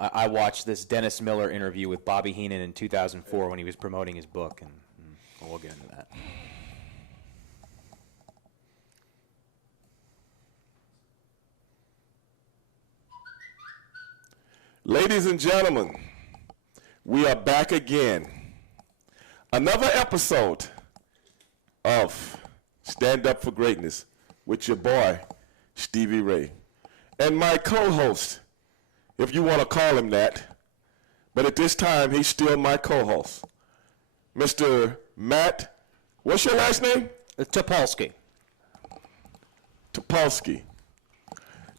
I watched this Dennis Miller interview with Bobby Heenan in 2004 when he was promoting his book, and we'll get into that. Ladies and gentlemen, we are back again. Another episode of Stand Up for Greatness with your boy, Stevie Ray. And my co-host, if you want to call him that, but at this time, he's still my co-host, Mr. Matt, what's your last name? Topolski. Topolski.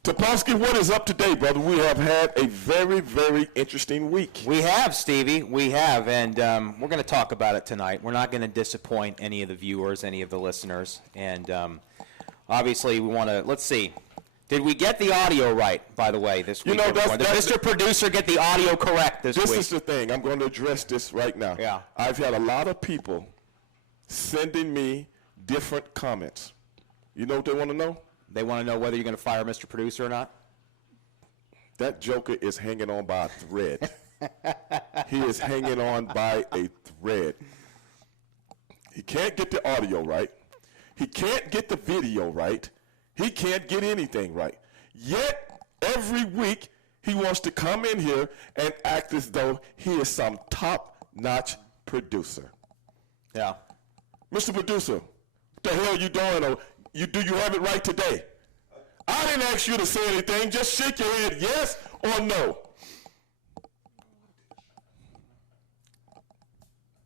Topolski, what is up today, brother? We have had a very, very interesting week. We have, Stevie. We have, and we're going to talk about it tonight. We're not going to disappoint any of the viewers, any of the listeners. And obviously, we want to, let's see. Did we get the audio right, by the way, this week? Did Mr. Producer get the audio correct this week? This is the thing. I'm going to address this right now. Yeah. I've had a lot of people sending me different comments. You know what they want to know? They want to know whether you're going to fire Mr. Producer or not? That joker is hanging on by a thread. He is hanging on by a thread. He can't get the audio right. He can't get the video right. He can't get anything right. Yet, every week, he wants to come in here and act as though he is some top-notch producer. Yeah. Mr. Producer, what the hell are you doing? Or do you have it right today? I didn't ask you to say anything. Just shake your head yes or no.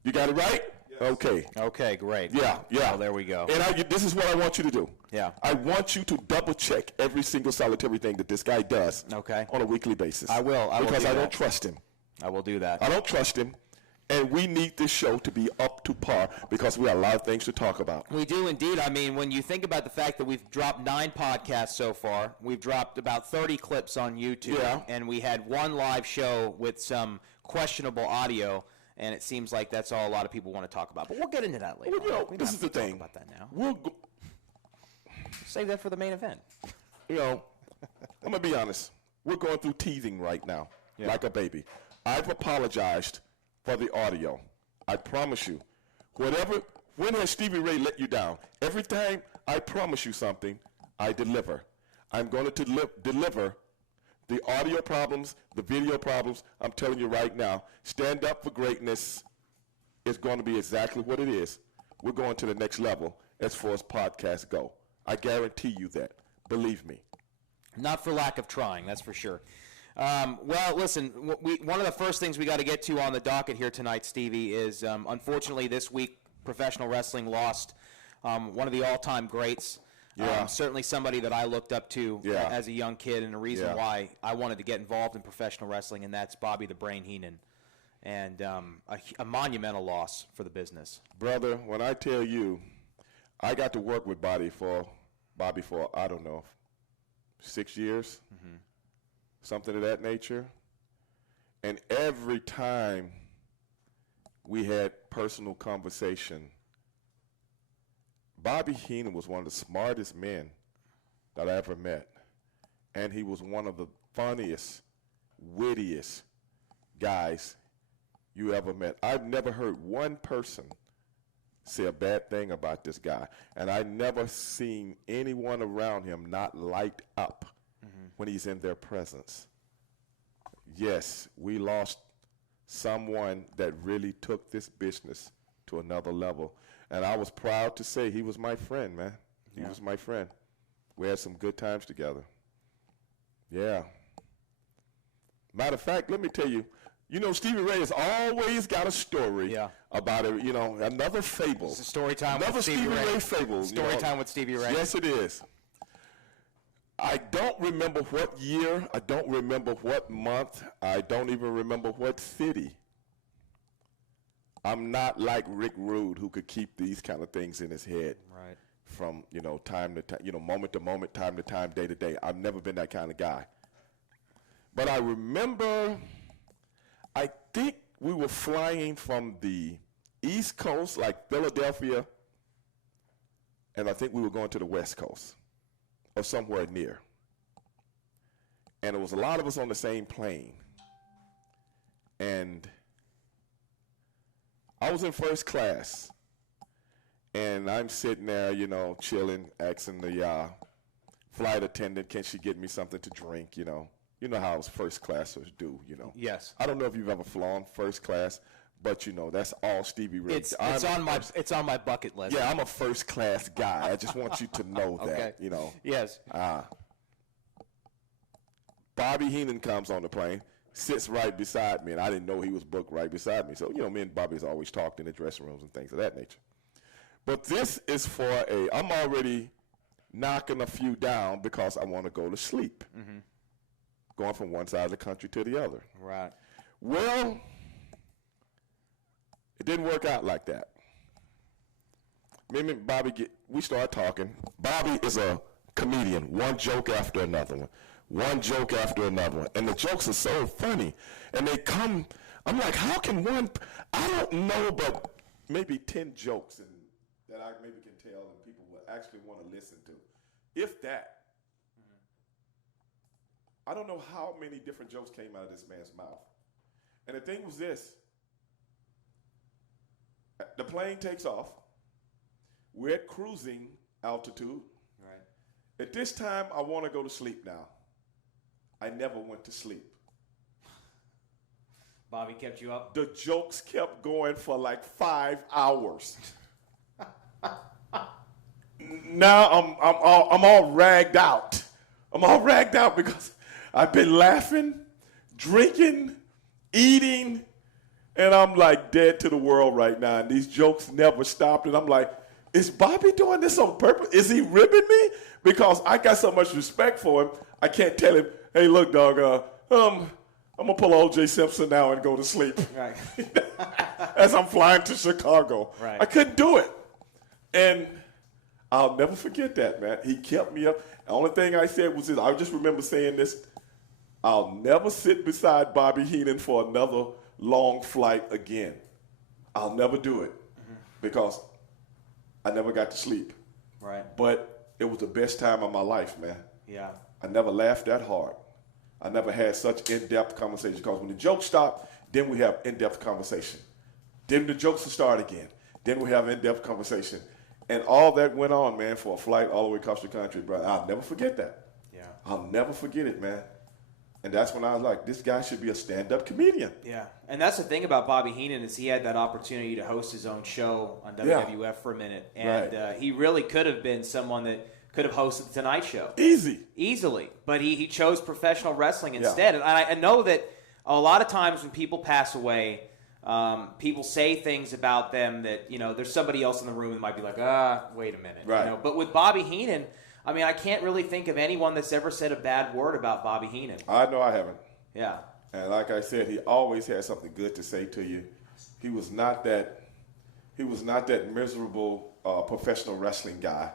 You got it right? Yes. Okay. Okay, great. Yeah. Well, there we go. And this is what I want you to do. Yeah. I want you to double-check every single solitary thing that this guy does on a weekly basis. I will. Because I don't trust him. I will do that. I don't trust him. And we need this show to be up to par because we have a lot of things to talk about. We do indeed. I mean, when you think about the fact that we've dropped 9 podcasts so far, we've dropped about 30 clips on YouTube, and we had one live show with some questionable audio, and it seems like that's all a lot of people want to talk about. But we'll get into that later. Well, this is the thing. Talk about that now. Save that for the main event. I'm going to be honest. We're going through teething right now, like a baby. I've apologized for the audio. I promise you. When has Stevie Ray let you down? Every time I promise you something, I deliver. I'm going to deliver the audio problems, the video problems. I'm telling you right now, Stand Up for Greatness is going to be exactly what it is. We're going to the next level as far as podcasts go. I guarantee you that. Believe me. Not for lack of trying, that's for sure. Well, listen, one of the first things we got to get to on the docket here tonight, Stevie, is unfortunately this week professional wrestling lost one of the all-time greats. Certainly somebody that I looked up to as a young kid, and the reason why I wanted to get involved in professional wrestling, and that's Bobby the Brain Heenan. And a monumental loss for the business. Brother, when I tell you, I got to work with Bobby for I don't know, 6 years. Mm-hmm. Something of that nature. And every time we had personal conversation, Bobby Heenan was one of the smartest men that I ever met. And he was one of the funniest, wittiest guys you ever met. I've never heard one person say a bad thing about this guy. And I never seen anyone around him not light up when he's in their presence. Yes, we lost someone that really took this business to another level. And I was proud to say he was my friend, man. He was my friend. We had some good times together. Yeah. Matter of fact, let me tell you, Stevie Ray has always got a story about it, another fable. It's a story time another with Stevie Ray fable. Story time with Stevie Ray. Yes, it is. I don't remember what year. I don't remember what month. I don't even remember what city. I'm not like Rick Rude, who could keep these kind of things in his head from, time to time, moment to moment, time to time, day to day. I've never been that kind of guy. But I remember, I think we were flying from the East Coast, like Philadelphia, and I think we were going to the West Coast. Or somewhere near. And there was a lot of us on the same plane. And I was in first class, and I'm sitting there, you know, chilling, asking the flight attendant, can she get me something to drink, you know. You know how first classers do, you know. Yes. I don't know if you've ever flown first class, but, you know, that's all Stevie Ray. It's on my bucket list. Yeah, I'm a first class guy. I just want you to know that, Okay. you know. Yes. Bobby Heenan comes on the plane, sits right beside me, and I didn't know he was booked right beside me. So, you know, me and Bobby's always talked in the dressing rooms and things of that nature. But this is for I'm already knocking a few down because I want to go to sleep. Mm-hmm. Going from one side of the country to the other. Right. Well, it didn't work out like that. Me and Bobby, we start talking. Bobby is a comedian, one joke after another one. One joke after another one. And the jokes are so funny. And they come, I'm like, how can one, I don't know, but maybe 10 jokes that I maybe can tell and people will actually want to listen to. If that. I don't know how many different jokes came out of this man's mouth. And the thing was this. The plane takes off. We're at cruising altitude. Right. At this time, I want to go to sleep now. I never went to sleep. Bobby kept you up? The jokes kept going for like 5 hours. Now I'm all ragged out. I'm all ragged out because I've been laughing, drinking, eating, and I'm like dead to the world right now. And these jokes never stopped. And I'm like, is Bobby doing this on purpose? Is he ribbing me? Because I got so much respect for him, I can't tell him, hey, look, dog, I'm going to pull O.J. Simpson now and go to sleep. Right. As I'm flying to Chicago. Right. I couldn't do it. And I'll never forget that, man. He kept me up. The only thing I said was this. I just remember saying this. I'll never sit beside Bobby Heenan for another long flight again. I'll never do it because I never got to sleep. Right. But it was the best time of my life, man. Yeah. I never laughed that hard. I never had such in-depth conversation because when the jokes stop, then we have in-depth conversation. Then the jokes will start again. Then we have in-depth conversation. And all that went on, man, for a flight all the way across the country, bro. I'll never forget that. Yeah. I'll never forget it, man. And that's when I was like, this guy should be a stand-up comedian. Yeah. And that's the thing about Bobby Heenan is he had that opportunity to host his own show on WWF for a minute. And right. He really could have been someone that could have hosted the Tonight Show. Easily. But he chose professional wrestling instead. Yeah. And I know that a lot of times when people pass away, people say things about them that, you know, there's somebody else in the room that might be like, wait a minute. Right. You know? But with Bobby Heenan, I mean, I can't really think of anyone that's ever said a bad word about Bobby Heenan. I know I haven't. Yeah. And like I said, he always had something good to say to you. He was not that miserable professional wrestling guy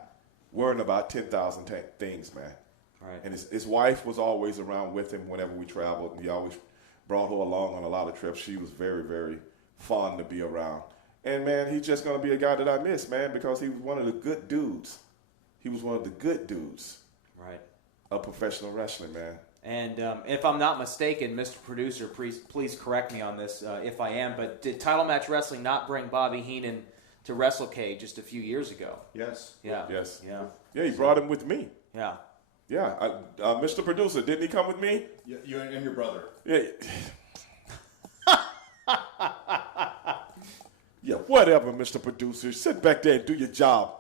worrying about 10,000 things, man. Right. And his wife was always around with him whenever we traveled, and he always brought her along on a lot of trips. She was very, very fun to be around. And, man, he's just going to be a guy that I miss, man, because he was one of the good dudes. He was one of the good dudes. Right. Of professional wrestling, man. And if I'm not mistaken, Mr. Producer, please correct me on this if I am, but did Title Match Wrestling not bring Bobby Heenan to WrestleCade just a few years ago? Yes. Yeah. Yes. Yeah. Yeah, he brought him with me. Yeah. Yeah. Mr. Producer, didn't he come with me? Yeah, you and your brother. Yeah. Yeah, whatever, Mr. Producer. Sit back there and do your job.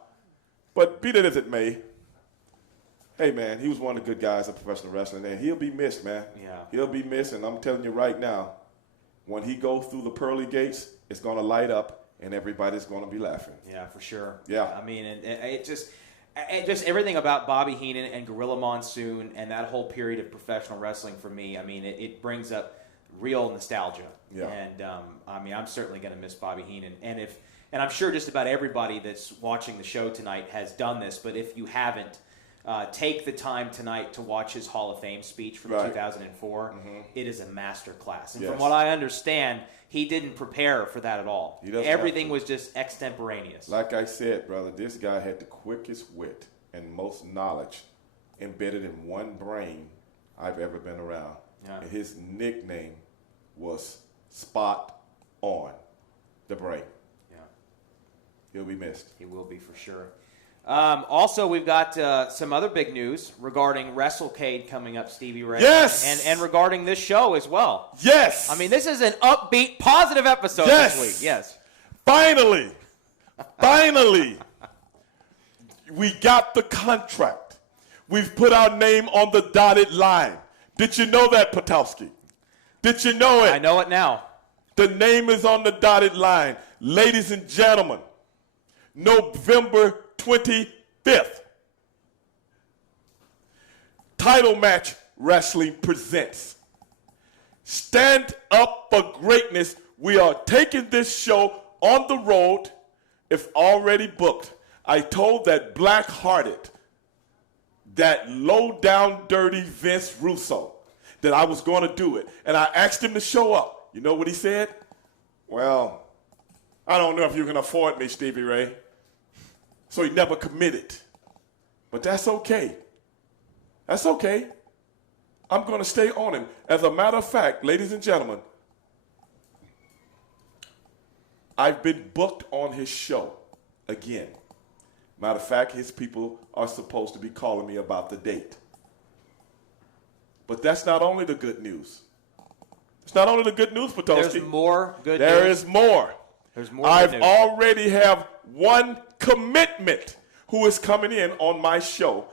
But be that as it may, hey, man, he was one of the good guys of professional wrestling, and he'll be missed, man. Yeah. He'll be missed, and I'm telling you right now, when he goes through the pearly gates, it's going to light up, and everybody's going to be laughing. Yeah, for sure. Yeah. I mean, and it just everything about Bobby Heenan and Gorilla Monsoon and that whole period of professional wrestling for me, I mean, it brings up real nostalgia. Yeah. And, I mean, I'm certainly going to miss Bobby Heenan. And I'm sure just about everybody that's watching the show tonight has done this, but if you haven't, take the time tonight to watch his Hall of Fame speech from 2004. Mm-hmm. It is a master class. And from what I understand, he didn't prepare for that at all. Everything was just extemporaneous. Like I said, brother, this guy had the quickest wit and most knowledge embedded in one brain I've ever been around. Yeah. And his nickname was spot on. The Bray. Yeah. He'll be missed. He will be for sure. Also, we've got some other big news regarding WrestleCade coming up, Stevie Ray. Yes! And regarding this show as well. Yes! I mean, this is an upbeat, positive episode this week. Yes. Finally, we got the contract. We've put our name on the dotted line. Did you know that, Topolski? Did you know it? I know it now. The name is on the dotted line. Ladies and gentlemen, November 25th, Title Match Wrestling presents Stand Up for Greatness. We are taking this show on the road. It's already booked. I told that black-hearted, that low-down, dirty Vince Russo that I was going to do it. And I asked him to show up. You know what he said? Well, I don't know if you can afford me, Stevie Ray. So he never committed. But that's okay. That's okay. I'm going to stay on him. As a matter of fact, ladies and gentlemen, I've been booked on his show again. Matter of fact, his people are supposed to be calling me about the date. But that's not only the good news. It's not only the good news, Topolski. There's more good news. There is more. There's more I've good news. already have one commitment who is coming in on my show,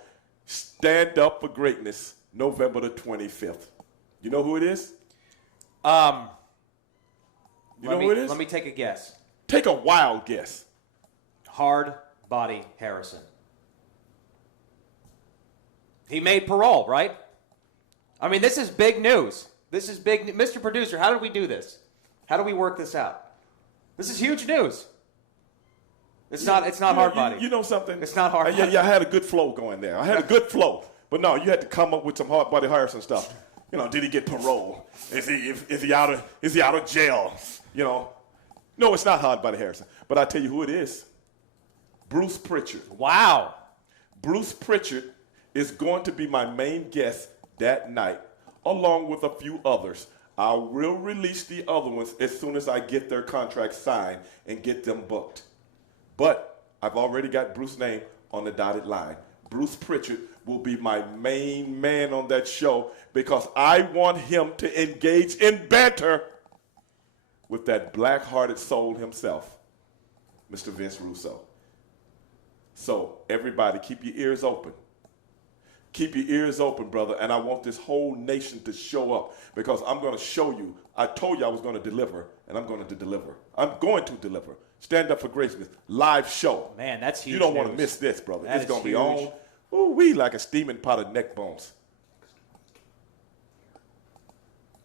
Stand Up for Greatness, November the 25th. You know who it is? You know who it is? Let me take a guess. Take a wild guess. Hard Body Harrison. He made parole, right? I mean, this is big news. This is big. Mr. Producer, how did we do this? How do we work this out? This is huge news. It's not Hard Body. You know something? It's not Hard Body. Yeah, I had a good flow going there. I had a good flow. But no, you had to come up with some Hard Body Harrison stuff. You know, did he get parole? Is he out of jail? You know. No, it's not Hard Body Harrison. But I tell you who it is. Bruce Pritchard. Wow. Bruce Pritchard is going to be my main guest that night, along with a few others. I will release the other ones as soon as I get their contracts signed and get them booked. But I've already got Bruce's name on the dotted line. Bruce Pritchard will be my main man on that show because I want him to engage in banter with that black-hearted soul himself, Mr. Vince Russo. So everybody, keep your ears open. Keep your ears open, brother, and I want this whole nation to show up because I'm going to show you. I told you I was going to deliver, and I'm going to deliver. I'm going to deliver. Stand Up for Greatness, live show. Man, that's huge. You don't want news. to miss this, brother. That It's going to be huge. on. Ooh, we like a steaming pot of neck bones.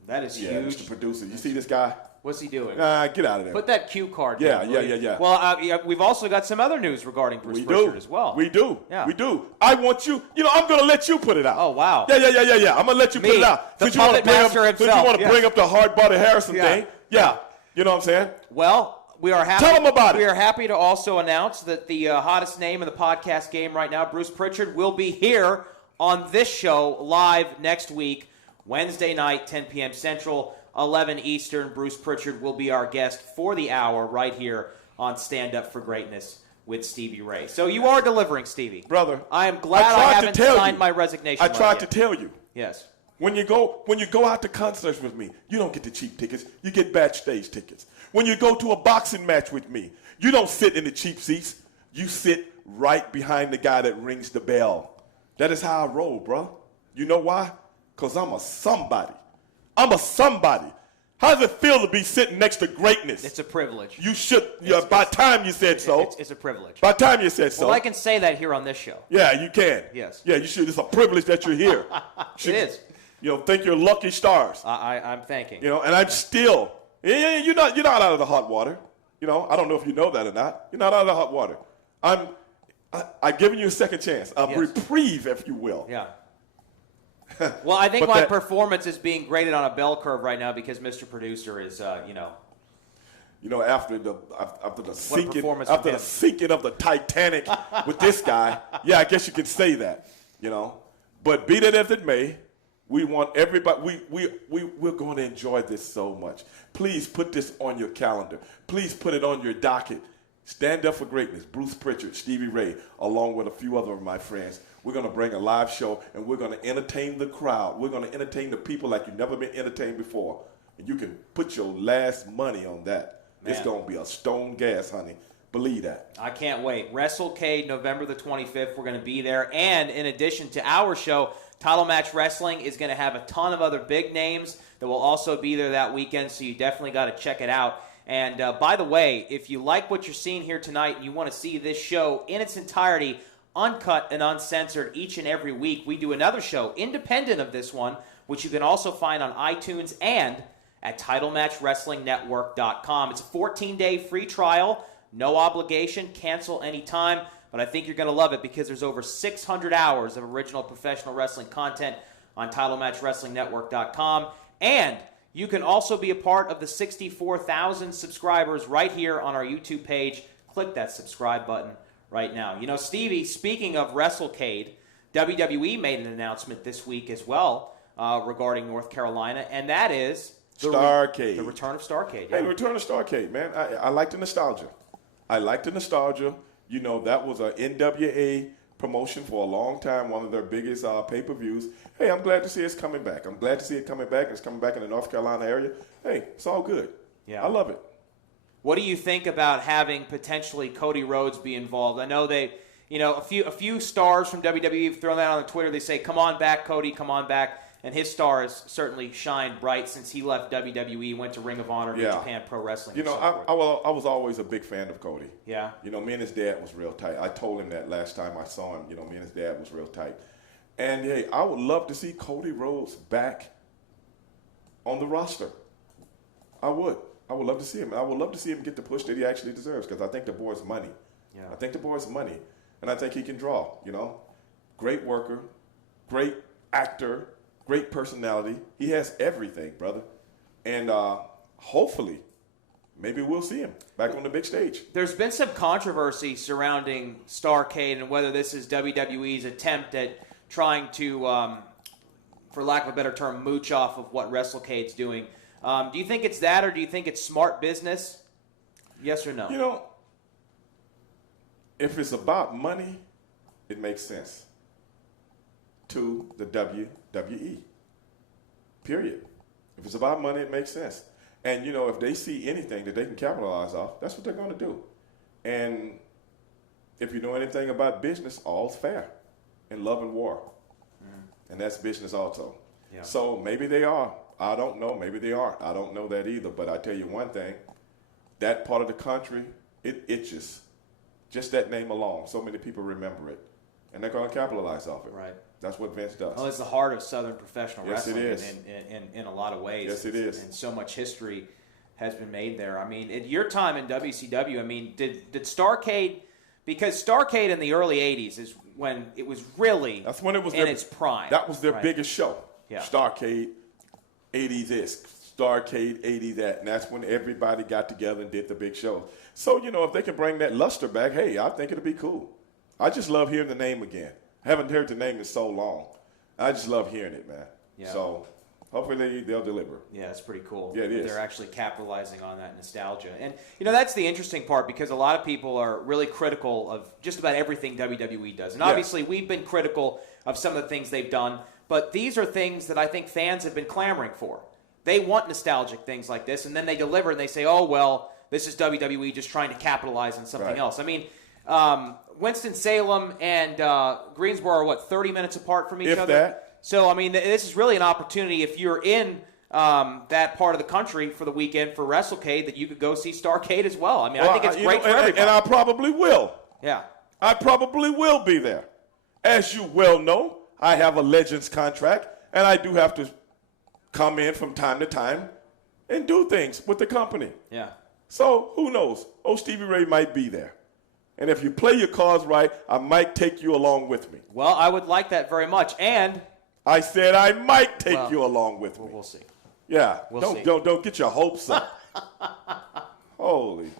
That is Yeah, huge. Mr. Producer. You see this guy? What's he doing? Get out of there. Put that cue card Yeah, down. yeah, will you? yeah. Well, we've also got some other news regarding Bruce Pritchard as well. We do. Yeah. We do. I want you. You know, I'm going to let you put it out. Oh, wow. Yeah. I'm going to let you put Me, it out. the Since you wanna puppet master Since you himself, want to yes. bring up the Hard Body Harrison Yeah. thing. Yeah. You know what I'm saying? Well, we are happy. Tell 'em about it. We are happy to also announce that the hottest name in the podcast game right now, Bruce Pritchard, will be here on this show live next week, Wednesday night, 10 p.m. Central, 11 Eastern. Bruce Pritchard will be our guest for the hour right here on Stand Up for Greatness with Stevie Ray. So you are delivering, Stevie. Brother. I am glad I haven't signed my resignation I letter tried to yet. tell you. Yes. When you go out to concerts with me, you don't get the cheap tickets. You get backstage tickets. When you go to a boxing match with me, you don't sit in the cheap seats. You sit right behind the guy that rings the bell. That is how I roll, bro. You know why? Because I'm a somebody. I'm a somebody. How does it feel to be sitting next to greatness? It's a privilege. You should. By time you said so. It's a privilege. By time you said so. Well, I can say that here on this show. Yeah, you can. Yes. Yeah, you should. It's a privilege that you're here. It is. You know, think you're lucky stars. I'm thanking. You know, and I'm still. Yeah, you're not out of the hot water. You know, I don't know if you know that or not. You're not out of the hot water. I've given you a second chance, a reprieve, if you will. Yeah. Well, I think But my performance is being graded on a bell curve right now because Mr. Producer is, You know, after the performance sinking of the Titanic with this guy, yeah, I guess you could say that. You know, but be that as it may, We want everybody. We're going to enjoy this so much. Please put this on your calendar. Please put it on your docket. Stand Up for Greatness, Bruce Pritchard, Stevie Ray, along with a few other of my friends. We're going to bring a live show, and we're going to entertain the crowd. We're going to entertain the people like you've never been entertained before. And you can put your last money on that. Man. It's going to be a stone gas, honey. Believe that. I can't wait. WrestleCade, November the 25th. We're going to be there. And in addition to our show, Title Match Wrestling is going to have a ton of other big names that will also be there that weekend, so you definitely got to check it out. And by the way, if you like what you're seeing here tonight and you want to see this show in its entirety, uncut and uncensored each and every week, we do another show independent of this one, which you can also find on iTunes and at TitleMatchWrestlingNetwork.com. It's a 14-day free trial, no obligation, cancel anytime, but I think you're going to love it because there's over 600 hours of original professional wrestling content on TitleMatchWrestlingNetwork.com. And you can also be a part of the 64,000 subscribers right here on our YouTube page. Click that subscribe button right now. You know, Stevie, speaking of WrestleCade, WWE made an announcement this week as well regarding North Carolina, and that is Starrcade. The return of Starrcade. Yeah. Hey, the return of Starrcade, man. I like the nostalgia. You know, that was an NWA promotion for a long time, one of their biggest pay-per-views. Hey, I'm glad to see it's coming back. I'm glad to see it coming back. It's coming back in the North Carolina area. Hey, it's all good. Yeah, I love it. What do you think about having potentially Cody Rhodes be involved? I know a few stars from WWE have thrown that on Twitter. They say, "Come on back, Cody, come on back." And his star has certainly shined bright since he left WWE, went to Ring of Honor, to Japan Pro Wrestling. You know, I was always a big fan of Cody. Yeah. You know, me and his dad was real tight. I told him that last time I saw him. You know, me and his dad was real tight. And, hey, I would love to see Cody Rhodes back on the roster. I would. I would love to see him. I would love to see him get the push that he actually deserves because I think the boy's money. Yeah. I think the boy's money. And I think he can draw, you know. Great worker, great actor, great personality. He has everything, brother. And hopefully, maybe we'll see him back on the big stage. There's been some controversy surrounding Starrcade and whether this is WWE's attempt at trying to, for lack of a better term, mooch off of what WrestleCade's doing. Do you think it's that, or do you think it's smart business? Yes or no? You know, if it's about money, it makes sense to the WWE, period. If it's about money, it makes sense. And, you know, if they see anything that they can capitalize off, that's what they're going to do. And if you know anything about business, all's fair in love and war. And that's business also. Yeah. So maybe they are. I don't know. Maybe they aren't. I don't know that either. But I tell you one thing, that part of the country, it itches. Just that name alone. So many people remember it. And they're going to capitalize off it. Right. That's what Vince does. Well, it's the heart of Southern professional wrestling. Yes, it is. In a lot of ways. Yes, it is. And so much history has been made there. I mean, at your time in WCW, I mean, did Starrcade, because Starrcade in the early 80s is when it was really That's when it was in its prime. That was their biggest show. Yeah. Starrcade, 80s this, Starrcade, 80s that. And that's when everybody got together and did the big show. So, you know, if they can bring that luster back, hey, I think it'll be cool. I just love hearing the name again. I haven't heard the name in so long. I just love hearing it, man. Yeah. So hopefully they'll deliver. Yeah, it's pretty cool. Yeah, it is. They're actually capitalizing on that nostalgia. And, you know, that's the interesting part because a lot of people are really critical of just about everything WWE does. And obviously we've been critical of some of the things they've done, but these are things that I think fans have been clamoring for. They want nostalgic things like this, and then they deliver and they say, oh, well, this is WWE just trying to capitalize on something else. I mean, Winston-Salem and Greensboro are, 30 minutes apart from each other? That. So, I mean, this is really an opportunity if you're in that part of the country for the weekend for WrestleCade that you could go see Starrcade as well. I mean, I think it's great for everybody. And I probably will. Yeah. I probably will be there. As you well know, I have a Legends contract, and I do have to come in from time to time and do things with the company. Yeah. So, who knows? Oh, Stevie Ray might be there. And if you play your cards right, I might take you along with me. Well, I would like that very much. And I said I might take you along with me. We'll see. Yeah. We'll see. Don't get your hopes up. Holy.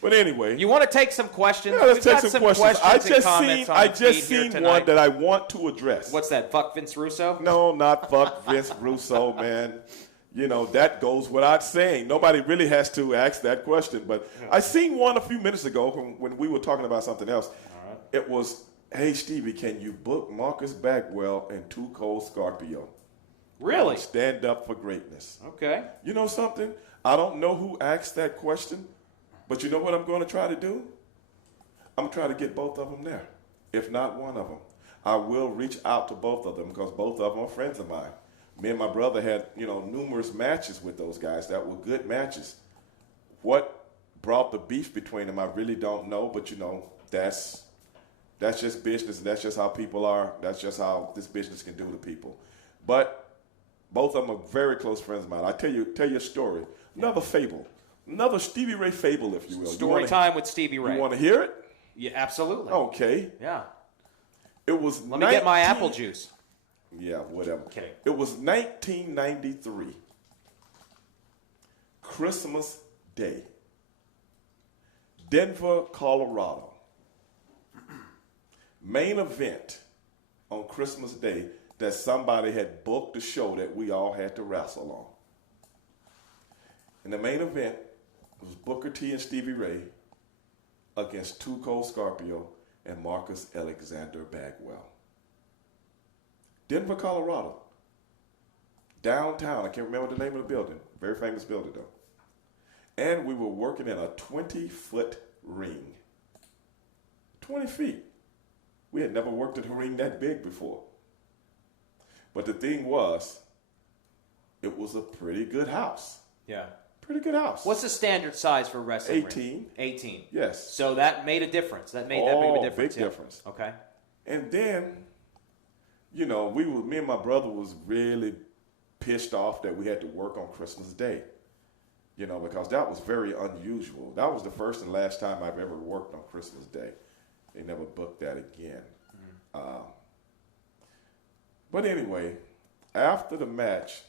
But anyway. You want to take some questions? Yeah, let's We've take got some questions. I just feed here seen tonight. one that I want to address. What's that, fuck Vince Russo? No, not fuck Vince Russo, man. You know, that goes without saying. Nobody really has to ask that question. But I seen one a few minutes ago when we were talking about something else. All right. It was, hey, Stevie, can you book Marcus Bagwell and Too Cold Scorpio? Really? Stand up for greatness. Okay. You know something? I don't know who asked that question, but you know what I'm going to try to do? I'm going to try to get both of them there, if not one of them. I will reach out to both of them because both of them are friends of mine. Me and my brother had, numerous matches with those guys that were good matches. What brought the beef between them, I really don't know, but that's just business. That's just how people are. That's just how this business can do to people. But both of them are very close friends of mine. I tell you a story. Another fable. Another Stevie Ray fable, if you will. Story time with Stevie Ray. You want to hear it? Yeah, absolutely. Okay. Yeah. It was. Let me get my apple juice. Yeah, whatever. Okay. It was 1993. Christmas Day. Denver, Colorado. Main event on Christmas Day that somebody had booked a show that we all had to wrestle on. And the main event was Booker T and Stevie Ray against Too Cold Scorpio and Marcus Alexander Bagwell. Denver, Colorado. Downtown. I can't remember the name of the building. Very famous building, though. And we were working in a 20-foot ring. 20 feet. We had never worked in a ring that big before. But the thing was, it was a pretty good house. Yeah. Pretty good house. What's the standard size for wrestling? 18. 18. Yes. So that made a difference. That made that big of a difference. Big difference. Okay. And then, me and my brother was really pissed off that we had to work on Christmas Day. Because that was very unusual. That was the first and last time I've ever worked on Christmas Day. They never booked that again. Mm-hmm. But anyway, after the match,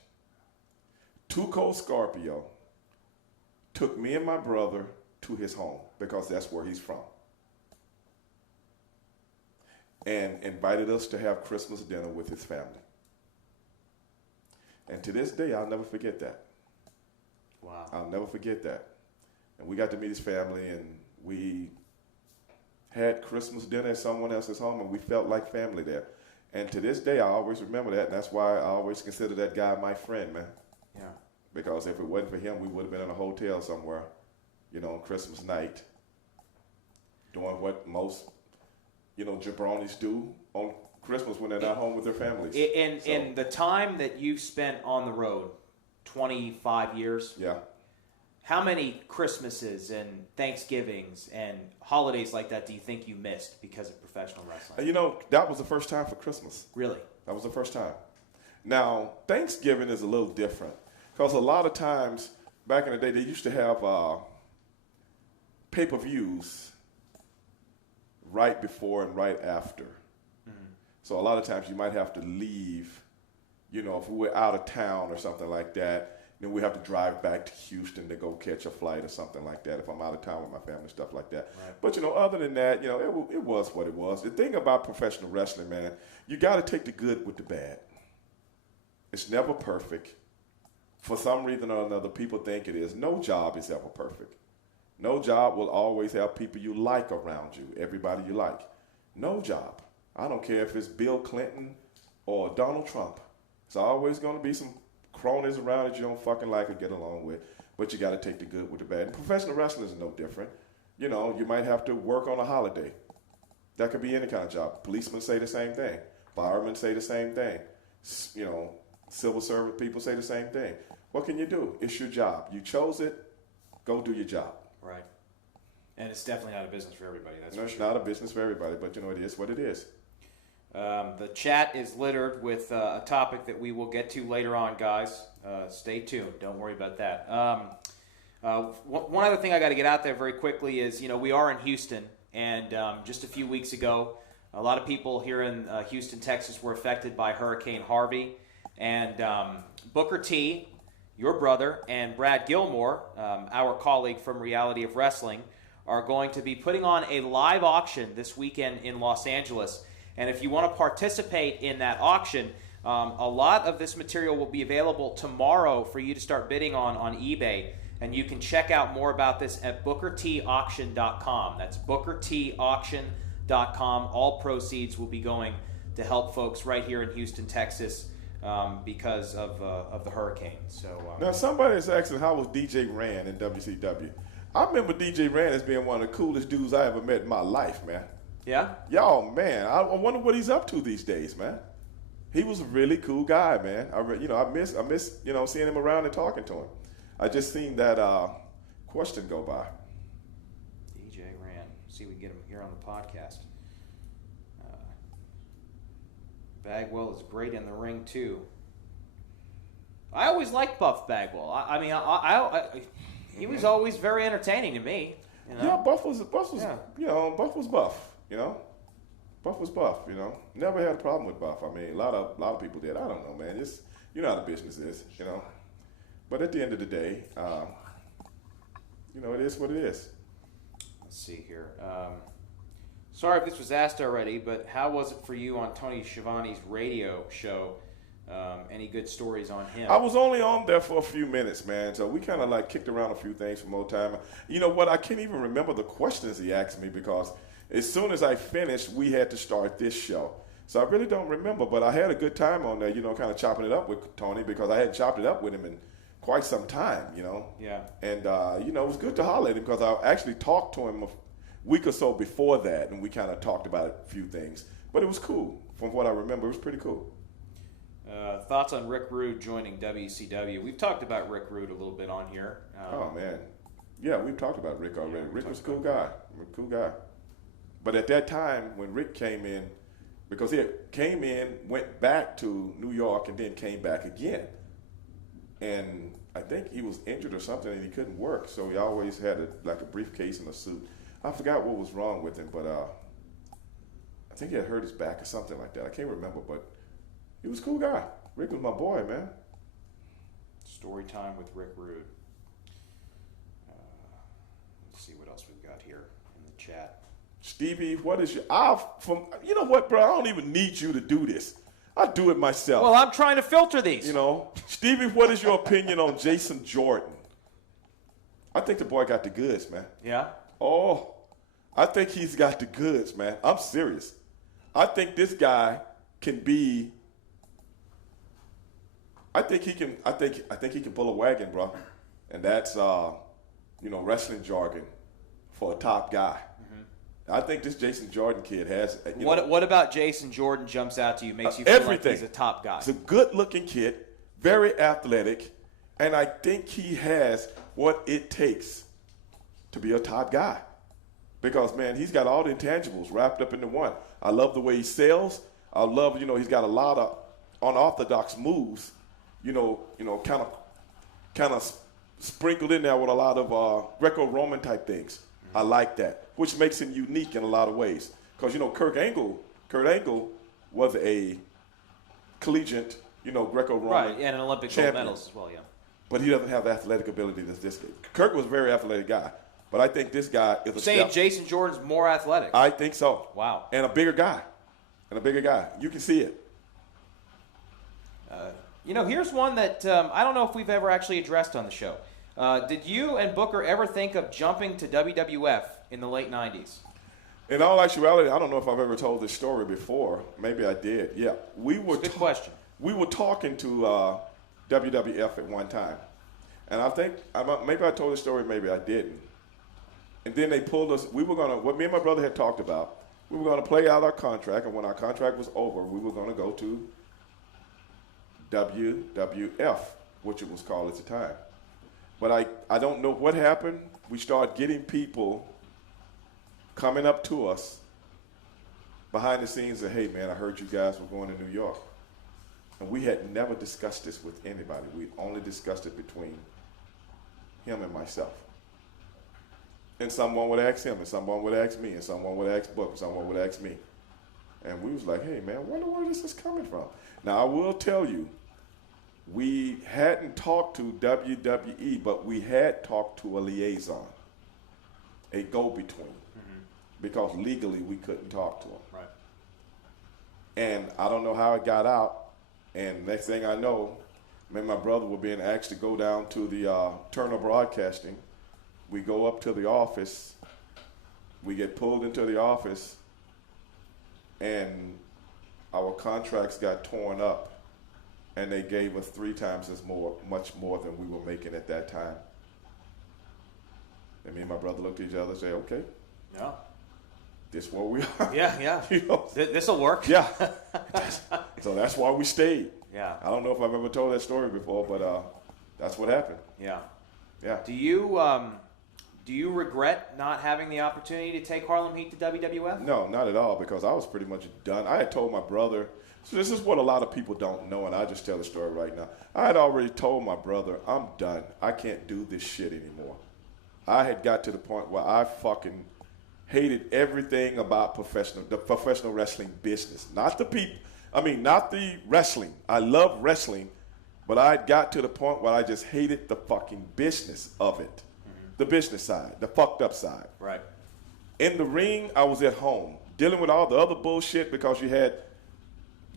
Too Cold Scorpio took me and my brother to his home because that's where he's from. And invited us to have Christmas dinner with his family. And to this day, I'll never forget that. Wow. I'll never forget that. And we got to meet his family, and we had Christmas dinner at someone else's home, and we felt like family there. And to this day, I always remember that, and that's why I always consider that guy my friend, man. Yeah. Because if it wasn't for him, we would have been in a hotel somewhere, on Christmas night, doing what most, jabronis do on Christmas when they're not home with their families. In the time that you spent on the road, 25 years. Yeah. How many Christmases and Thanksgivings and holidays like that do you think you missed because of professional wrestling? That was the first time for Christmas. Really? That was the first time. Now, Thanksgiving is a little different because a lot of times back in the day, they used to have pay-per-views right before and right after. Mm-hmm. So a lot of times you might have to leave, if we were out of town or something like that, then we have to drive back to Houston to go catch a flight or something like that if I'm out of town with my family, stuff like that. Right. But, other than that, it was what it was. The thing about professional wrestling, man, you got to take the good with the bad. It's never perfect. For some reason or another, people think it is. No job is ever perfect. No job will always have people you like around you, everybody you like. No job. I don't care if it's Bill Clinton or Donald Trump. It's always going to be some cronies around that you don't fucking like or get along with, but you got to take the good with the bad. And professional wrestling is no different. You might have to work on a holiday. That could be any kind of job. Policemen say the same thing. Firemen say the same thing. Civil service people say the same thing. What can you do? It's your job. You chose it. Go do your job. Right. And it's definitely not a business for everybody. It's not a business for everybody, but it is what it is. The chat is littered with a topic that we will get to later on, guys. Stay tuned. Don't worry about that. One other thing I got to get out there very quickly is, we are in Houston, and just a few weeks ago, a lot of people here in Houston, Texas were affected by Hurricane Harvey. And Booker T, your brother, and Brad Gilmore, our colleague from Reality of Wrestling, are going to be putting on a live auction this weekend in Los Angeles. And if you want to participate in that auction, a lot of this material will be available tomorrow for you to start bidding on eBay. And you can check out more about this at bookertauction.com. That's bookertauction.com. All proceeds will be going to help folks right here in Houston, Texas, because of the hurricane. So now somebody is asking, how was DJ Rand in WCW? I remember DJ Rand as being one of the coolest dudes I ever met in my life, man. Yeah? Y'all, man, I wonder what he's up to these days, man. He was a really cool guy, man. I miss seeing him around and talking to him. I just seen that question go by. DJ Rand. See if we can get him here on the podcast. Bagwell is great in the ring too. I always liked Buff Bagwell. He was always very entertaining to me. You know? Yeah, Buff was Buff was Buff. Buff was Buff. Never had a problem with Buff. I mean, a lot of people did. I don't know, man. Just how the business is. But at the end of the day, it is what it is. Let's see here. Sorry if this was asked already, but how was it for you on Tony Schiavone's radio show? Any good stories on him? I was only on there for a few minutes, man. So we kind of kicked around a few things from old time. You know what? I can't even remember the questions he asked me because as soon as I finished, we had to start this show. So I really don't remember, but I had a good time on there, kind of chopping it up with Tony because I hadn't chopped it up with him in quite some time, Yeah. And, it was good to holler at him because I actually talked to him a week or so before that, and we kind of talked about a few things. But it was cool. From what I remember, it was pretty cool. Thoughts on Rick Rude joining WCW? We've talked about Rick Rude a little bit on here. Oh, man. Yeah, we've talked about Rick already. Rick was a cool guy. Cool guy. But at that time, when Rick came in, because he came in, went back to New York, and then came back again. And I think he was injured or something, and he couldn't work. So he always had a briefcase and a suit. I forgot what was wrong with him, but I think he had hurt his back or something like that. I can't remember, but he was a cool guy. Rick was my boy, man. Story time with Rick Rude. Let's see what else we've got here in the chat. Stevie, what is your... you know what, bro? I don't even need you to do this. I do it myself. Well, I'm trying to filter these. Stevie, what is your opinion on Jason Jordan? I think the boy got the goods, man. Yeah? Oh, I think he's got the goods, man. I'm serious. I think this guy can be... I think he can pull a wagon, bro. And that's, wrestling jargon for a top guy. I think this Jason Jordan kid has... What about Jason Jordan jumps out to you, makes you feel like he's a top guy? He's a good-looking kid, very athletic, and I think he has what it takes to be a top guy. Because, man, he's got all the intangibles wrapped up into one. I love the way he sells. I love, he's got a lot of unorthodox moves, kind of sprinkled in there with a lot of Greco-Roman type things. I like that, which makes him unique in a lot of ways. Because, Kurt Angle was a collegiate, Greco-Roman right, and an Olympic gold champion. medals as well, yeah. But he doesn't have the athletic ability that this kid. Kurt was a very athletic guy, but I think this guy is a saying Jason Jordan's more athletic. I think so. Wow. And a bigger guy. You can see it. Here's one that I don't know if we've ever actually addressed on the show. Did you and Booker ever think of jumping to WWF in the late 90s? In all actuality, I don't know if I've ever told this story before. Maybe I did. Yeah. Good question. We were talking to WWF at one time. And I think, maybe I told the story, maybe I didn't. And then they pulled us, what me and my brother had talked about, we were going to play out our contract, and when our contract was over, we were going to go to WWF, which it was called at the time. But I don't know what happened. We started getting people coming up to us behind the scenes and, hey, man, I heard you guys were going to New York. And we had never discussed this with anybody. We only discussed it between him and myself. And someone would ask him, and someone would ask me, and someone would ask Book, and someone would ask me. And we was like, hey, man, I wonder where this is coming from. Now, I will tell you, we hadn't talked to WWE, but we had talked to a liaison. a go-between, because legally we couldn't talk to him. Right. And I don't know how it got out. And next thing I know, me and my brother were being asked to go down to the Turner Broadcasting. We go up to the office. We get pulled into the office, and our contracts got torn up, and they gave us 3 times much more than we were making at that time. And me and my brother looked at each other and said, okay, Yeah. this is where we are. Yeah. You know? This will work. Yeah. So that's why we stayed. Yeah. I don't know if I've ever told that story before, but that's what happened. Yeah. Yeah. Do you regret not having the opportunity to take Harlem Heat to WWF? No, not at all, because I was pretty much done. I had told my brother, so this is what a lot of people don't know, and I just tell the story right now. I had already told my brother, I'm done. I can't do this shit anymore. I had got to the point where I fucking hated everything about the professional wrestling business. Not the people, not the wrestling. I love wrestling, but I got to the point where I just hated the fucking business of it. The business side, the fucked up side. Right. In the ring, I was at home dealing with all the other bullshit, because you had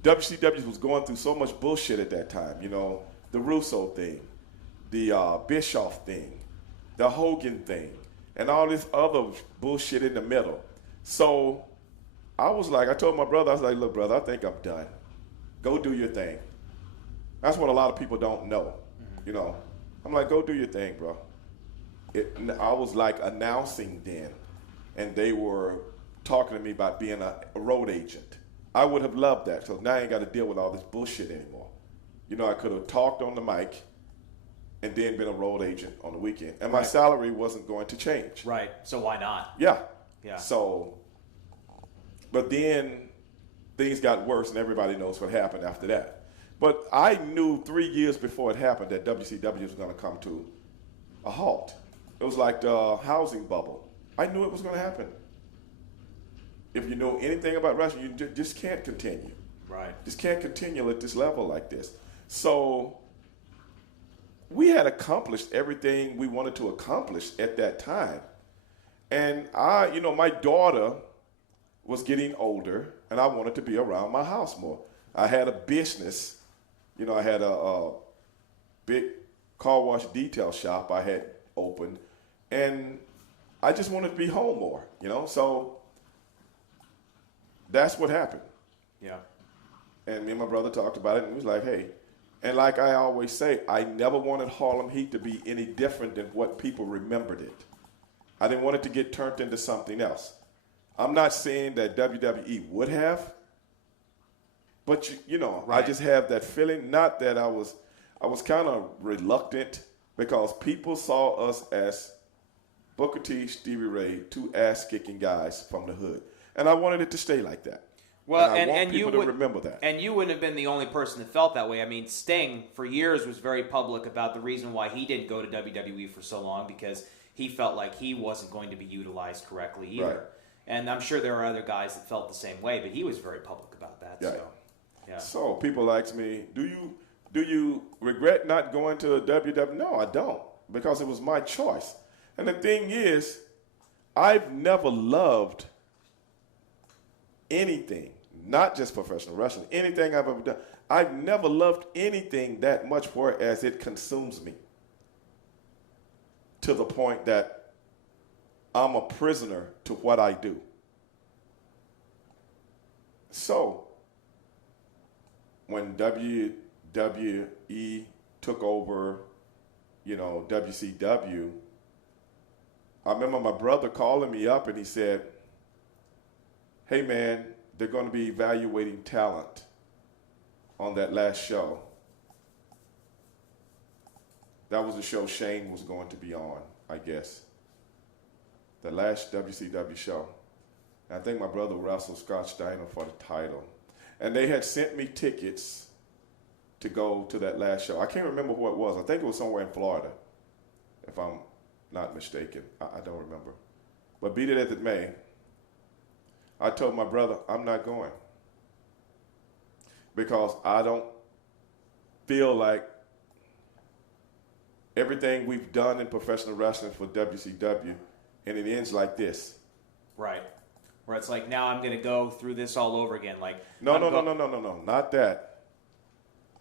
WCW was going through so much bullshit at that time. You know, the Russo thing, the Bischoff thing, the Hogan thing, and all this other bullshit in the middle. So I told my brother, I was like, look, brother, I think I'm done. Go do your thing. That's what a lot of people don't know. You know, I'm like, go do your thing, bro. I was like announcing then, and they were talking to me about being a road agent. I would have loved that, so now I ain't got to deal with all this bullshit anymore. You know, I could have talked on the mic and then been a road agent on the weekend, and my salary wasn't going to change. Right. So why not? Yeah. Yeah. So, but then things got worse, and everybody knows what happened after that. But I knew 3 years before it happened that WCW was going to come to a halt. It was like the housing bubble. I knew it was going to happen. If you know anything about wrestling, you just can't continue. Right. Just can't continue at this level like this. So we had accomplished everything we wanted to accomplish at that time. And my daughter was getting older, and I wanted to be around my house more. I had a business. You know, I had a big car wash detail shop I had opened, and I just wanted to be home more, you know? So that's what happened. Yeah. And me and my brother talked about it, and he was like, hey, and like I always say, I never wanted Harlem Heat to be any different than what people remembered it. I didn't want it to get turned into something else. I'm not saying that WWE would have, but you know, right. I just have that feeling. Not that I was kind of reluctant, because people saw us as Booker T, Stevie Ray, 2 ass-kicking guys from the hood, and I wanted it to stay like that. Well, and I want people to remember that. And you wouldn't have been the only person that felt that way. I mean, Sting, for years, was very public about the reason why he didn't go to WWE for so long, because he felt like he wasn't going to be utilized correctly either. Right. And I'm sure there are other guys that felt the same way, but he was very public about that. Yeah. So, yeah. So people ask me, do you regret not going to WWE? No, I don't, because it was my choice. And the thing is, I've never loved anything, not just professional wrestling, anything I've ever done. I've never loved anything that much, whereas it consumes me to the point that I'm a prisoner to what I do. So when WWE took over, you know, WCW, I remember my brother calling me up and he said, hey man, they're going to be evaluating talent on that last show. That was the show Shane was going to be on, I guess. The last WCW show. And I think my brother wrestled Scott Steiner for the title. And they had sent me tickets to go to that last show. I can't remember where it was. I think it was somewhere in Florida, if I'm not mistaken. I don't remember. But be it as it may, I told my brother, I'm not going. Because I don't feel like everything we've done in professional wrestling for WCW and it ends like this. Right. Where it's like, now I'm going to go through this all over again. Like No, not that.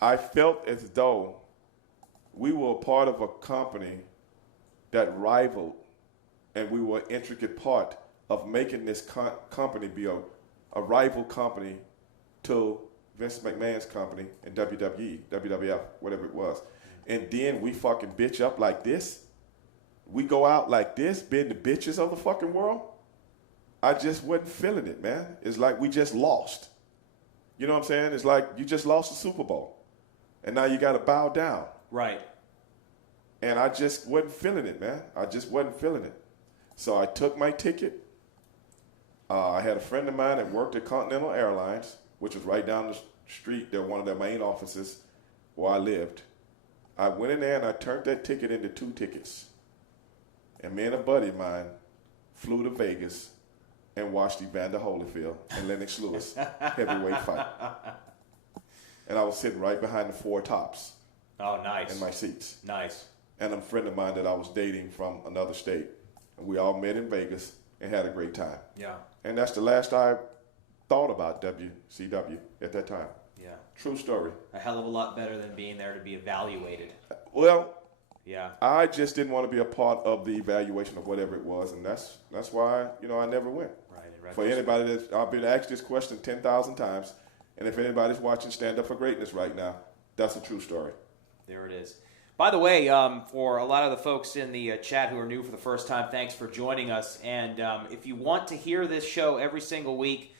I felt as though we were a part of a company that rivaled, and we were an intricate part of making this company be a rival company to Vince McMahon's company and WWE, WWF, whatever it was. And then we fucking bitch up like this. We go out like this, being the bitches of the fucking world. I just wasn't feeling it, man. It's like we just lost. You know what I'm saying? It's like you just lost the Super Bowl. And now you got to bow down. Right. And I just wasn't feeling it, man. I just wasn't feeling it. So I took my ticket. I had a friend of mine that worked at Continental Airlines, which was right down the street. They're one of their main offices where I lived. I went in there and I turned that ticket into 2 tickets. And me and a buddy of mine flew to Vegas and watched Evander Holyfield and Lennox Lewis heavyweight fight. And I was sitting right behind the 4 tops. Oh, nice. In my seats. Nice. And a friend of mine that I was dating from another state. And we all met in Vegas and had a great time. Yeah. And that's the last I thought about WCW at that time. Yeah. True story. A hell of a lot better than being there to be evaluated. Well, yeah. I just didn't want to be a part of the evaluation of whatever it was, and that's why, I never went. Right. For anybody that I've been asked this question 10,000 times, and if anybody's watching Stand Up for Greatness right now, that's a true story. There it is. By the way, for a lot of the folks in the chat who are new for the first time, thanks for joining us. And if you want to hear this show every single week,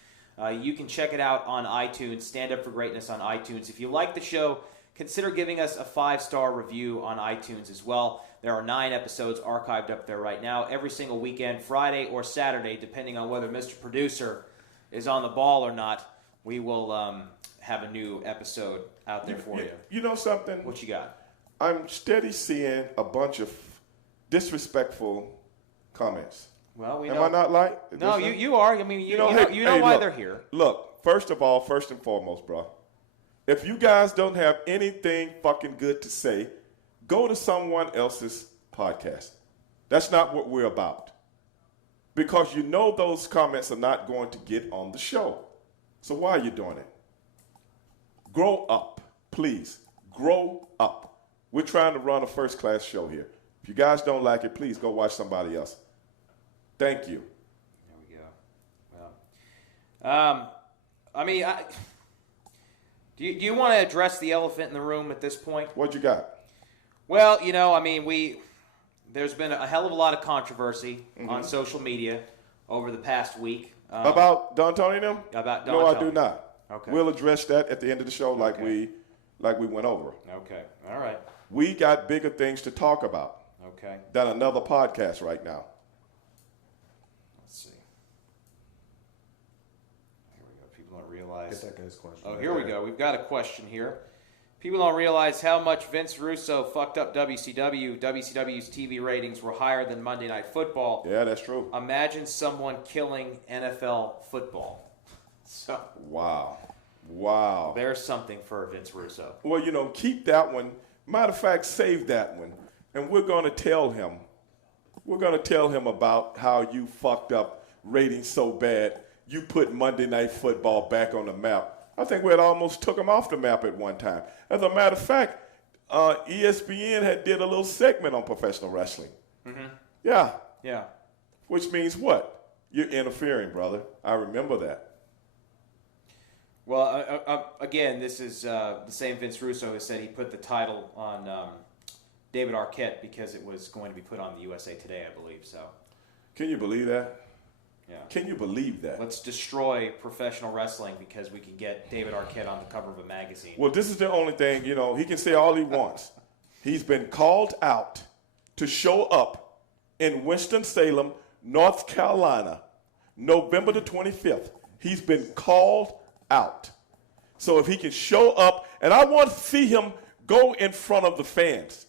you can check it out on iTunes, Stand Up for Greatness on iTunes. If you like the show, consider giving us a 5-star review on iTunes as well. There are 9 episodes archived up there right now, every single weekend, Friday or Saturday, depending on whether Mr. Producer is on the ball or not. We will have a new episode out there for you. You know something? What you got? I'm steady seeing a bunch of disrespectful comments. Well, we know. Am I not like? No, you are. I mean, you know why look, they're here. Look, first and foremost, bro. If you guys don't have anything fucking good to say, go to someone else's podcast. That's not what we're about. Because you know those comments are not going to get on the show. So why are you doing it? Grow up, please. Grow up. We're trying to run a first-class show here. If you guys don't like it, please go watch somebody else. Thank you. There we go. Well, I mean, do you want to address the elephant in the room at this point? What you got? Well, I mean, there's been a hell of a lot of controversy on social media over the past week. About Don Tony and them? About Don No, Tony. I do not. Okay. We'll address that at the end of the show like we went over. Okay. All right. We got bigger things to talk about Okay. than another podcast right now. Let's see. Here we go. People don't realize. Get that guy's question. Oh, here we go. We've got a question here. People don't realize how much Vince Russo fucked up WCW. WCW's TV ratings were higher than Monday Night Football. Yeah, that's true. Imagine someone killing NFL football. So Wow. there's something for Vince Russo. Well, keep that one. Matter of fact, save that one. And we're going to tell him. We're going to tell him about how you fucked up ratings so bad you put Monday Night Football back on the map. I think we had almost took him off the map at one time. As a matter of fact, ESPN had did a little segment on professional wrestling. Mm-hmm. Yeah. Yeah. Which means what? You're interfering, brother. I remember that. Well, again, this is the same Vince Russo who said he put the title on David Arquette because it was going to be put on the USA Today, I believe. So, Can you believe that? yeah. Can you believe that? Let's destroy professional wrestling because we can get David Arquette on the cover of a magazine. Well, this is the only thing, he can say all he wants. He's been called out to show up in Winston-Salem, North Carolina, November the 25th. He's been called out. So if he can show up, and I want to see him go in front of the fans.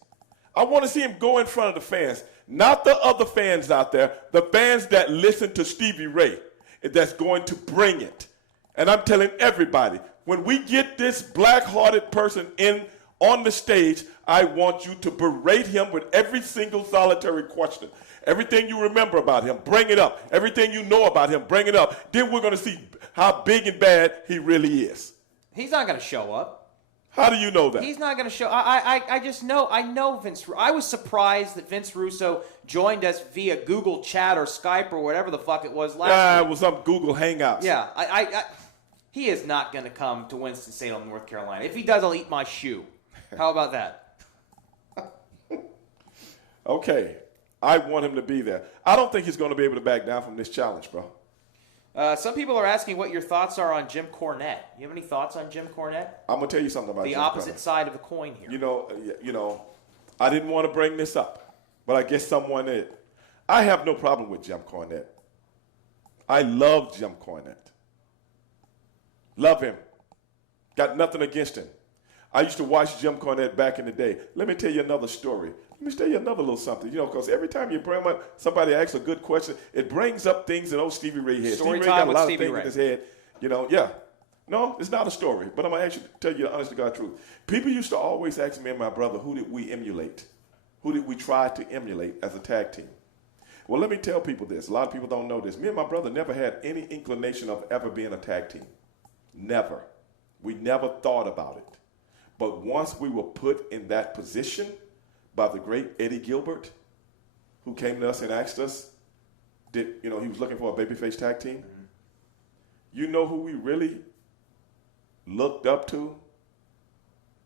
I want to see him go in front of the fans, not the other fans out there, the fans that listen to Stevie Ray, that's going to bring it. And I'm telling everybody, when we get this black-hearted person in on the stage, I want you to berate him with every single solitary question. Everything you remember about him, bring it up. Everything you know about him, bring it up. Then we're going to see how big and bad he really is. He's not going to show up. How do you know that? He's not going to show. I just know. I know Vince. I was surprised that Vince Russo joined us via Google Chat or Skype or whatever the fuck it was last week. It was some Google Hangouts. Yeah, he is not going to come to Winston-Salem, North Carolina. If he does, I'll eat my shoe. How about that? Okay, I want him to be there. I don't think he's going to be able to back down from this challenge, bro. Some people are asking what your thoughts are on Jim Cornette. You have any thoughts on Jim Cornette? I'm going to tell you something about the Jim opposite Cornette. side of the coin here. You know, I didn't want to bring this up, but I guess someone did. I have no problem with Jim Cornette. I love Jim Cornette. Love him. Got nothing against him. I used to watch Jim Cornette back in the day. Let me tell you another story. Let me tell you another little something, because every time you bring up somebody asks a good question, it brings up things in old Stevie Ray head. Story Stevie Ray time got a with lot Stevie of things Ray. in his head. Yeah. No, it's not a story, but I'm going to actually tell you the honest to God truth. People used to always ask me and my brother, who did we emulate? Who did we try to emulate as a tag team? Well, let me tell people this. A lot of people don't know this. Me and my brother never had any inclination of ever being a tag team. Never. We never thought about it. But once we were put in that position by the great Eddie Gilbert, who came to us and asked us, he was looking for a babyface tag team. Mm-hmm. You know who we really looked up to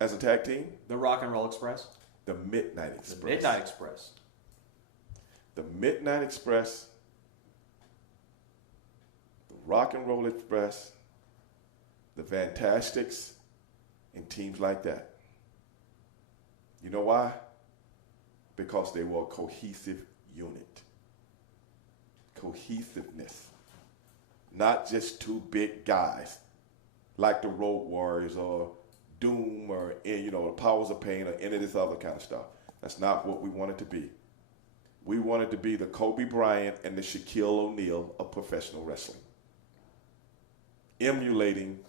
as a tag team? The Rock and Roll Express? The Midnight Express. The Midnight Express. The Midnight Express, the Rock and Roll Express, the Fantastics, and teams like that. You know why? Because they were a cohesive unit. Cohesiveness. Not just two big guys like the Road Warriors or Doom or the Powers of Pain or any of this other kind of stuff. That's not what we wanted to be. We wanted to be the Kobe Bryant and the Shaquille O'Neal of professional wrestling. Emulating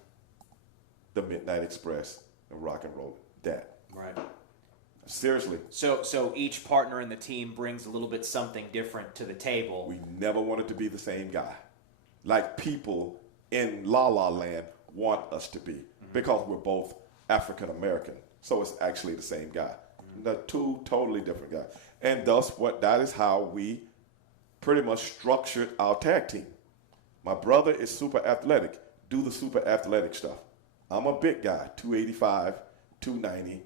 the Midnight Express and Rock and Roll. That. Right. Seriously. So each partner in the team brings a little bit something different to the table. We never wanted to be the same guy. Like people in La La Land want us to be. Because we're both African American. So it's actually the same guy. The two totally different guys. And thus, that is how we pretty much structured our tag team. My brother is super athletic. Do the super athletic stuff. I'm a big guy, 285, 290,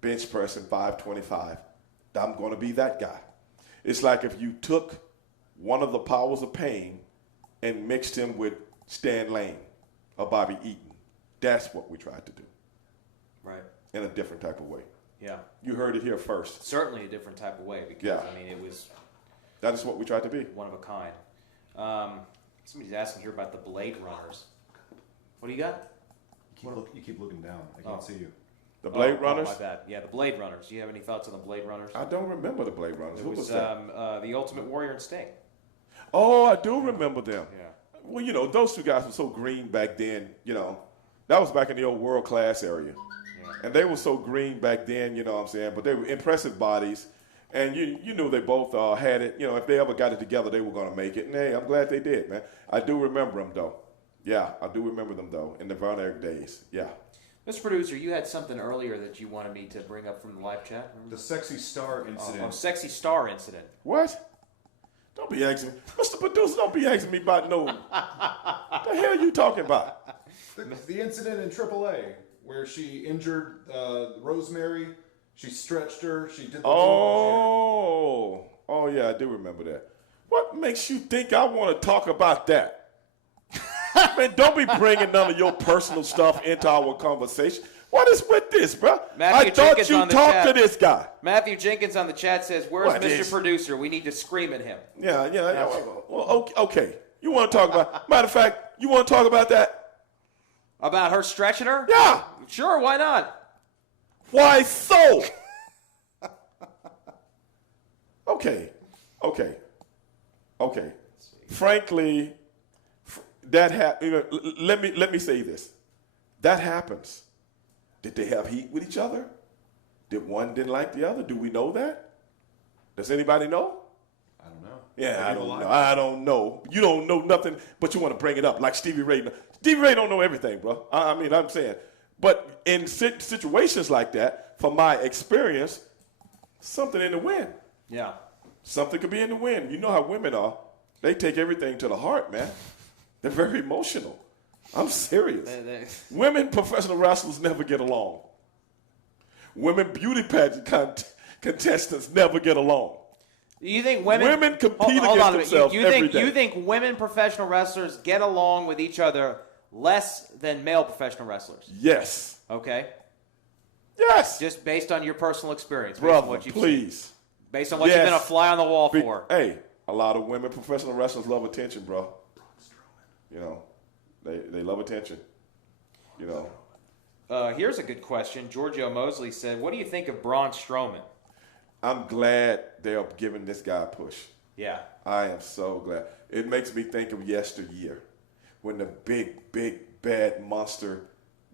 bench person, 525. I'm going to be that guy. It's like if you took one of the Powers of Pain and mixed him with Stan Lane or Bobby Eaton. That's what we tried to do. Right. In a different type of way. Yeah. You heard it here first. Certainly a different type of way because, it was... That is what we tried to be. One of a kind. Somebody's asking here about the Blade Runners. What do you got? You keep looking down. I can't see you. The Blade Runners? Oh, my bad. Yeah, the Blade Runners. Do you have any thoughts on the Blade Runners? I don't remember the Blade Runners. Who was that? The Ultimate Warrior and Sting. Oh, I do remember them. Yeah. Well, those two guys were so green back then, That was back in the old world class area. Yeah. And they were so green back then, you know what I'm saying? But they were impressive bodies. And you knew they both had it. If they ever got it together, they were going to make it. And, hey, I'm glad they did, man. I do remember them, though. Yeah, I do remember them, though, in the Von Erich days. Yeah. Mr. Producer, you had something earlier that you wanted me to bring up from the live chat. Remember? The Sexy Star incident. Sexy Star incident. What? Don't be asking me. Mr. Producer, don't be asking me about no. The hell you talking about? The incident in AAA where she injured Rosemary. She stretched her. She did the Oh, yeah, I do remember that. What makes you think I want to talk about that? Man, don't be bringing none of your personal stuff into our conversation. What is with this, bro? I thought you talked to this guy. Matthew Jenkins on the chat says, "Where's Mr. Producer? We need to scream at him." Yeah. Well, okay. You want to talk about? Matter of fact, you want to talk about that? About her stretching her? Yeah. Sure. Why not? Why so? Okay. Frankly, that let me say this. That happens. Did they have heat with each other? One didn't like the other. Do we know that? Does anybody know? I don't know. Yeah, I don't know. I don't know. You don't know nothing, but you want to bring it up like Stevie Ray. Stevie Ray don't know everything, bro. I mean, I'm saying. But in situations like that, from my experience, something in the wind. Yeah. Something could be in the wind. You know how women are. They take everything to the heart, man. They're very emotional. I'm serious. Women professional wrestlers never get along. Women beauty pageant contestants never get along. You think women compete against themselves every day. You think women professional wrestlers get along with each other less than male professional wrestlers? Yes. Okay. Yes. Just based on your personal experience. Brother, what you've please. Seen. Based on what you've been a fly on the wall for. Hey, a lot of women professional wrestlers love attention, bro. You know, they love attention. You know. Here's a good question. Giorgio Mosley said, what do you think of Braun Strowman? I'm glad they're giving this guy a push. Yeah. I am so glad. It makes me think of yesteryear when the big, bad monster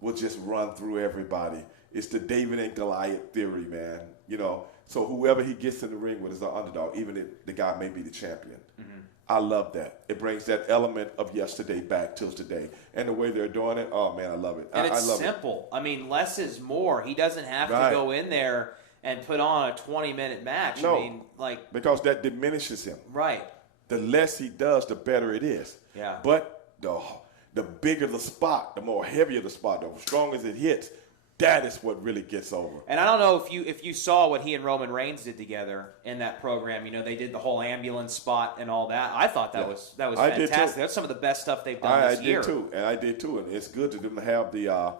will just run through everybody. It's the David and Goliath theory, man. You know, so whoever he gets in the ring with is the underdog, even if the guy may be the champion. Mm-hmm. I love that. It brings that element of yesterday back till today. And the way they're doing it, oh, man, I love it. And I love simple. I mean, less is more. He doesn't have to go in there and put on a 20-minute match. No, I mean, like, because that diminishes him. Right. The less he does, the better it is. Yeah. But the bigger the spot, the more heavier the spot, the stronger it hits, that is what really gets over. And I don't know if you saw what he and Roman Reigns did together in that program. You know, they did the whole ambulance spot and all that. I thought that was fantastic. That's some of the best stuff they've done this year. I did too. And it's good to them to have the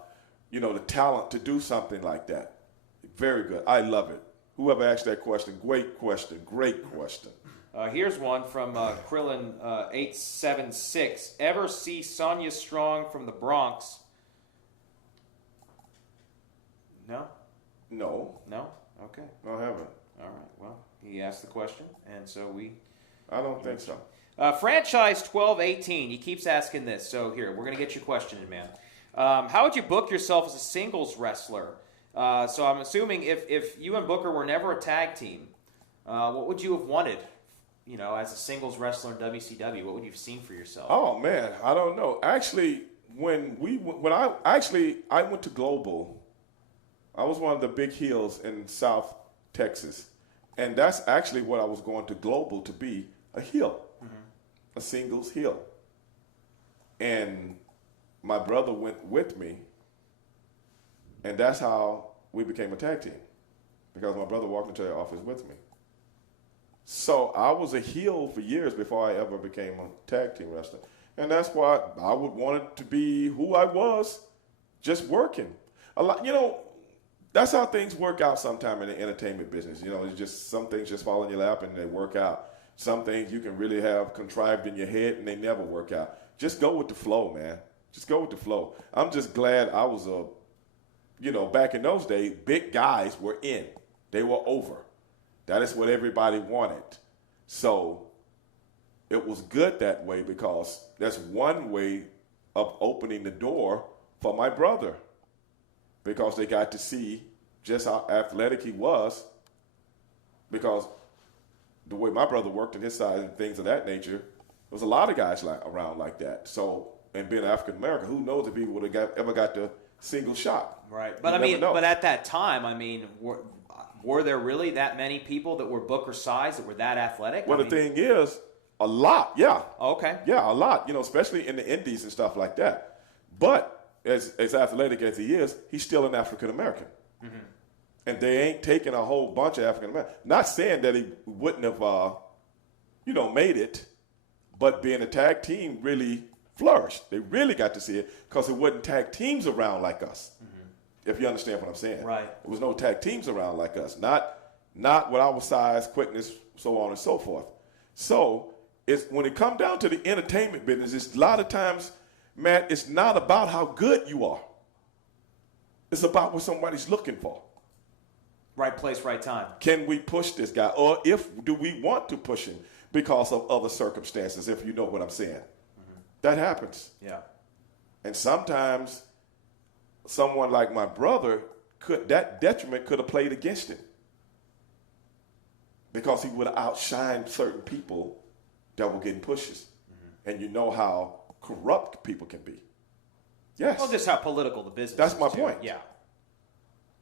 the talent to do something like that. Very good. I love it. Whoever asked that question, great question. Here's one from Krillin 876. Ever see Sonya Strong from the Bronx? No? No. No? Okay. I haven't. All right. Well, he asked the question, and so I don't think so. Franchise 1218. He keeps asking this. So here, we're going to get your question in, man. How would you book yourself as a singles wrestler? So I'm assuming if you and Booker were never a tag team, what would you have wanted, as a singles wrestler in WCW? What would you have seen for yourself? Oh, man, I don't know. Actually, I went to Global. I was one of the big heels in South Texas. And that's actually what I was going to Global to be, a heel, a singles heel. And my brother went with me, and that's how we became a tag team, because my brother walked into the office with me. So I was a heel for years before I ever became a tag team wrestler. And that's why I would want it to be who I was, just working. A lot, that's how things work out sometime in the entertainment business. It's just some things just fall in your lap and they work out. Some things you can really have contrived in your head and they never work out. Just go with the flow, man. Just go with the flow. I'm just glad I was back in those days, big guys were in. They were over. That is what everybody wanted. So it was good that way, because that's one way of opening the door for my brother, because they got to see just how athletic he was, because the way my brother worked in his size and things of that nature, there was a lot of guys around like that. So, and being African American, who knows if he would have ever got the single shot. Right. But but at that time, were there really that many people that were Booker size that were that athletic? Well, the thing is, a lot, yeah. Okay. Yeah, a lot, especially in the indies and stuff like that. But as athletic as he is, he's still an African American. Mm-hmm. And they ain't taking a whole bunch of African Americans. Not saying that he wouldn't have, made it, but being a tag team really flourished. They really got to see it because there wasn't tag teams around like us. Mm-hmm. If you understand what I'm saying. Right. There was no tag teams around like us. Not with our size, quickness, so on and so forth. So when it comes down to the entertainment business, it's a lot of times, Matt, it's not about how good you are. It's about what somebody's looking for. Right place, right time. Can we push this guy? Or do we want to push him because of other circumstances, if you know what I'm saying? Mm-hmm. That happens. Yeah. And sometimes someone like my brother that detriment could have played against him because he would have outshined certain people that were getting pushes. Mm-hmm. And you know how corrupt people can be. Yes. Well, just how political the business That's is. my too. point. Yeah.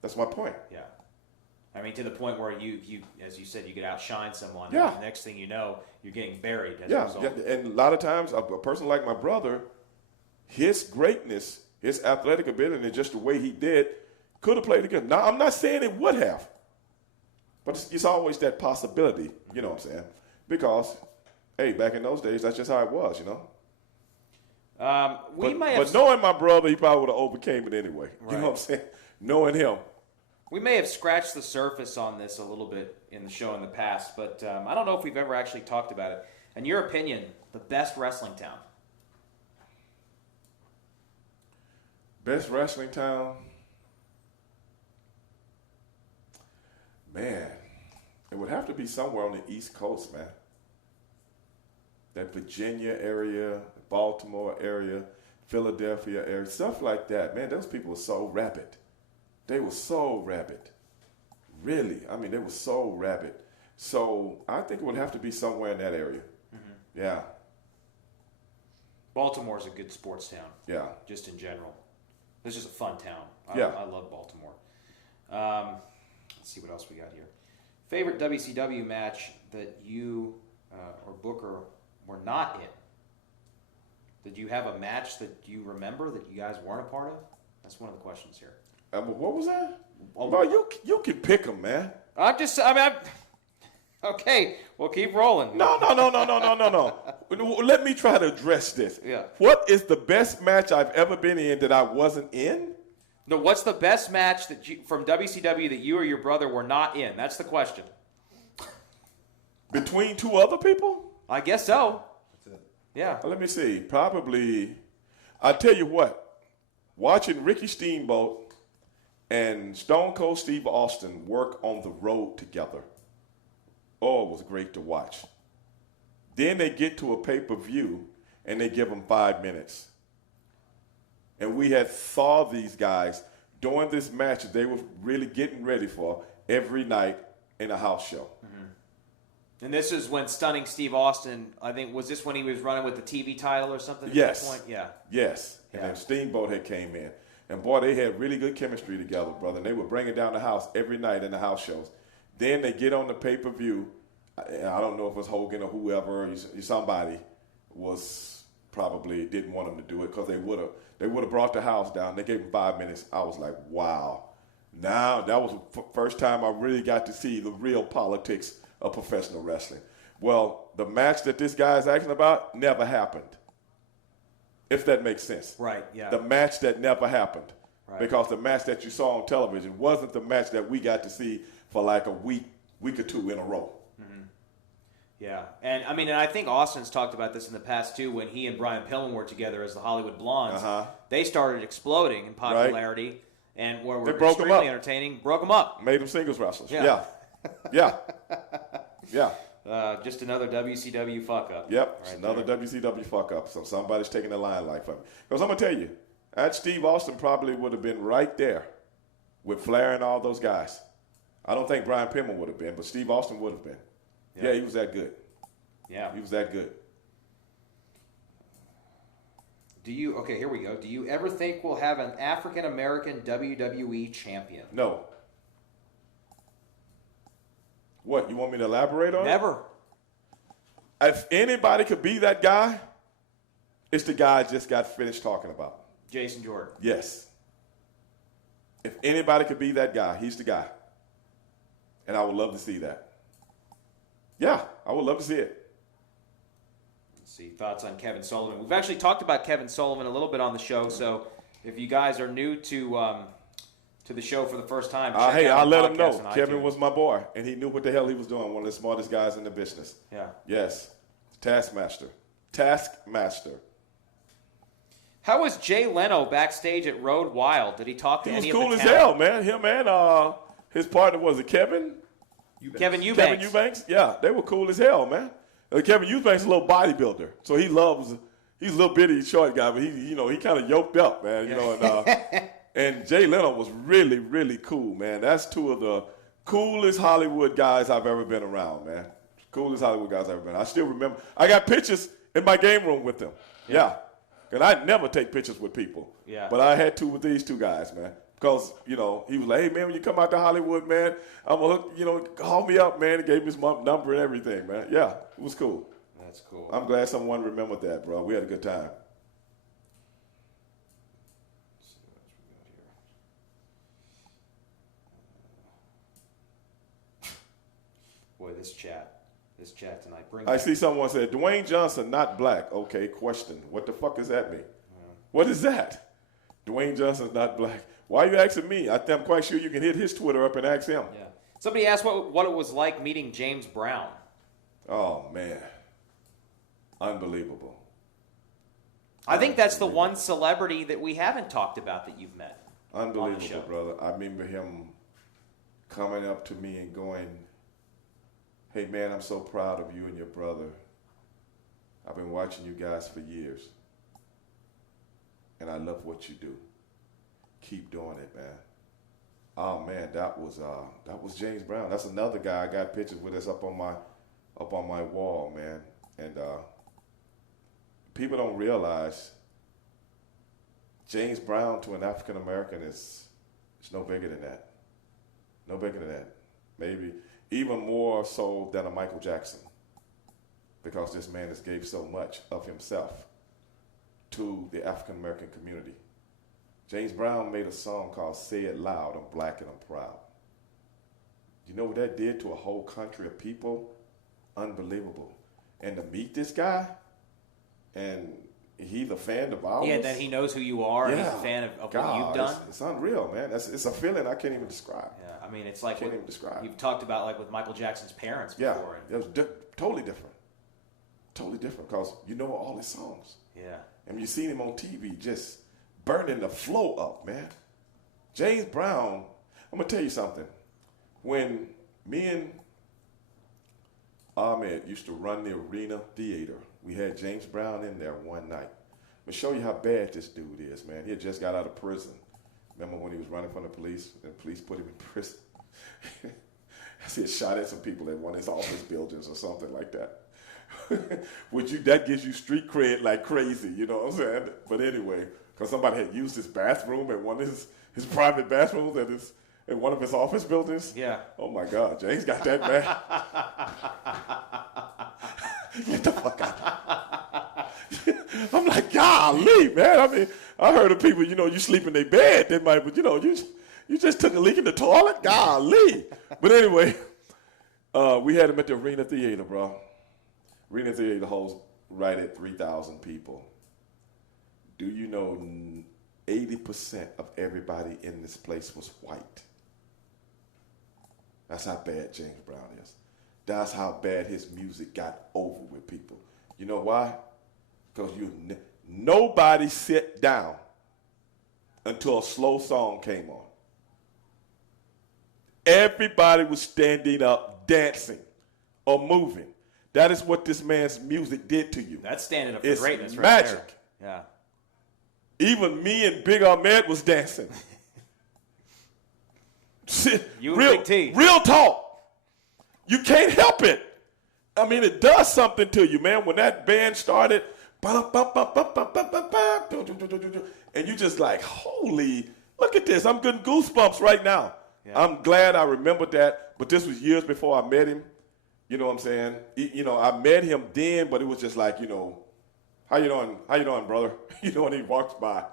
That's my point. Yeah. I mean, to the point where you as you said, you could outshine someone. Yeah. And the next thing you know, you're getting buried as a Yeah. result. And a lot of times, a person like my brother, his greatness, his athletic ability, and just the way he did, could have played again. Now, I'm not saying it would have, but it's always that possibility, you know what I'm saying? Because, hey, back in those days, that's just how it was, you know? But knowing my brother, he probably would have overcame it anyway. Right. You know what I'm saying? Knowing him. We may have scratched the surface on this a little bit in the show in the past, but I don't know if we've ever actually talked about it. In your opinion, the best wrestling town? Best wrestling town? Man, it would have to be somewhere on the East Coast, man. That Virginia area, Baltimore area, Philadelphia area, stuff like that. Man, those people were so rabid. They were so rabid. Really. I mean, they were so rabid. So I think it would have to be somewhere in that area. Mm-hmm. Yeah. Baltimore's a good sports town. Yeah. Just in general. It's just a fun town. I love Baltimore. Let's see what else we got here. Favorite WCW match that you or Booker were not in? Did you have a match that you remember that you guys weren't a part of? That's one of the questions here. What was that? Well, you can pick them, man. Okay, we'll keep rolling. No. Let me try to address this. Yeah. What is the best match I've ever been in that I wasn't in? No, what's the best match that from WCW that you or your brother were not in? That's the question. Between two other people? I guess so. That's it. Yeah. Let me see. Probably, I'll tell you what. Watching Ricky Steamboat and Stone Cold Steve Austin work on the road together. Oh, it was great to watch. Then they get to a pay-per-view, and they give them 5 minutes. And we had saw these guys doing this match that they were really getting ready for every night in a house show. Mm-hmm. And this is when Stunning Steve Austin, I think, was this when he was running with the TV title or something at Yes. that point? Yeah. Yes. And then Steamboat had came in. And, boy, they had really good chemistry together, brother. And they would bring it down the house every night in the house shows. Then they get on the pay-per-view. I don't know if it was Hogan or whoever. Somebody was probably didn't want them to do it because they would have brought the house down. They gave them 5 minutes. I was like, wow. Now, that was the first time I really got to see the real politics of professional wrestling. Well, the match that this guy is asking about never happened, if that makes sense. Right, yeah. The match that never happened. Right. Because the match that you saw on television wasn't the match that we got to see for like a week or two in a row. Mm-hmm. Yeah. And I think Austin's talked about this in the past too when he and Brian Pillman were together as the Hollywood Blondes. Uh-huh. They started exploding in popularity. Right. And were extremely entertaining. Broke them up. Made them singles wrestlers. Yeah. Yeah. Just another WCW fuck up. Yep. Right Another WCW fuck up. So somebody's taking the limelight from me. Because I'm going to tell you, that Steve Austin probably would have been right there with Flair and all those guys. I don't think Brian Pillman would have been, but Steve Austin would have been. Yeah, he was that good. Yeah. He was that good. Okay, here we go. Do you ever think we'll have an African-American WWE champion? No. What, you want me to elaborate on it? Never. If anybody could be that guy, it's the guy I just got finished talking about. Jason Jordan. Yes. If anybody could be that guy, he's the guy. And I would love to see that. Yeah, I would love to see it. Let's see, thoughts on Kevin Sullivan. We've actually talked about Kevin Sullivan a little bit on the show, so if you guys are new to the show for the first time, check hey, out I'll the let him know. podcast on Kevin iTunes. was my boy, and he knew what the hell he was doing, one of the smartest guys in the business. Yeah. Yes. Taskmaster. How was Jay Leno backstage at Road Wild? Did he talk to any of the He was talent? cool as hell, man. Him and his partner, was it Kevin? Kevin Eubanks. Kevin Eubanks? Yeah, they were cool as hell, man. Kevin Eubanks is a little bodybuilder, so he's a little bitty short guy, but he kind of yoked up, man. You know, and And Jay Leno was really, really cool, man. That's two of the coolest Hollywood guys I've ever been around, man. Coolest Hollywood guys I've ever been. I still remember. I got pictures in my game room with them. Yeah. And I never take pictures with people. Yeah. But I had two with these two guys, man. Because, he was like, hey, man, when you come out to Hollywood, man, I'm going to, call me up, man. He gave me his number and everything, man. Yeah, it was cool. That's cool. I'm glad someone remembered that, bro. We had a good time. Boy, this chat tonight. I see someone said, Dwayne Johnson, not black. Okay, question. What the fuck does that mean? What is that? Dwayne Johnson's not black. Why are you asking me? I'm quite sure you can hit his Twitter up and ask him. Yeah. Somebody asked what it was like meeting James Brown. Oh, man. Unbelievable. I think that's the one celebrity that we haven't talked about that you've met. Unbelievable, brother. I remember him coming up to me and going, hey, man, I'm so proud of you and your brother. I've been watching you guys for years, and I love what you do. Keep doing it, man. Oh, man, that was James Brown. That's another guy I got pictures with us up on my wall, man. And people don't realize James Brown to an African American is no bigger than that. No bigger than that. Maybe even more so than a Michael Jackson, because this man has gave so much of himself to the African American community. James Brown made a song called Say It Loud, I'm Black and I'm Proud. You know what that did to a whole country of people? Unbelievable. And to meet this guy, and he's a fan of ours. Yeah, that he knows who you are, and he's a fan of what you've done. It's unreal, man. It's a feeling I can't even describe. Yeah, I mean, it's like can't even describe. You've talked about, like with Michael Jackson's parents before. Yeah, it was totally different. Totally different, because you know all his songs. Yeah. And you seen him on TV just burning the flow up, man. James Brown, I'm going to tell you something. When me and Ahmed used to run the Arena Theater, we had James Brown in there one night. I'm going to show you how bad this dude is, man. He had just got out of prison. Remember when he was running from the police, and the police put him in prison? He had shot at some people at one of his office buildings or something like that. That gives you street cred like crazy, you know what I'm saying? But anyway, because somebody had used his bathroom at one of his private bathrooms at one of his office buildings. Yeah. Oh my God, James got that bad. Get the fuck out. I'm like, golly, man. I mean, I heard of people, you sleep in their bed, they might, but you just took a leak in the toilet? Golly. But anyway, we had him at the Arena Theater, bro. Arena Theater holds right at 3,000 people. Do you know 80% of everybody in this place was white? That's how bad James Brown is. That's how bad his music got over with people. You know why? Because nobody sat down until a slow song came on. Everybody was standing up, dancing, or moving. That is what this man's music did to you. That's standing up for it's greatness, right magic. there. Yeah. Even me and Big Ahmed was dancing. You and Big T. Real talk. You can't help it. I mean, it does something to you, man. When that band started, and you just like, holy, look at this. I'm getting goosebumps right now. Yeah. I'm glad I remembered that, but this was years before I met him. You know what I'm saying? I met him then, but it was just like, how you doing? How you doing, brother? When he walks by.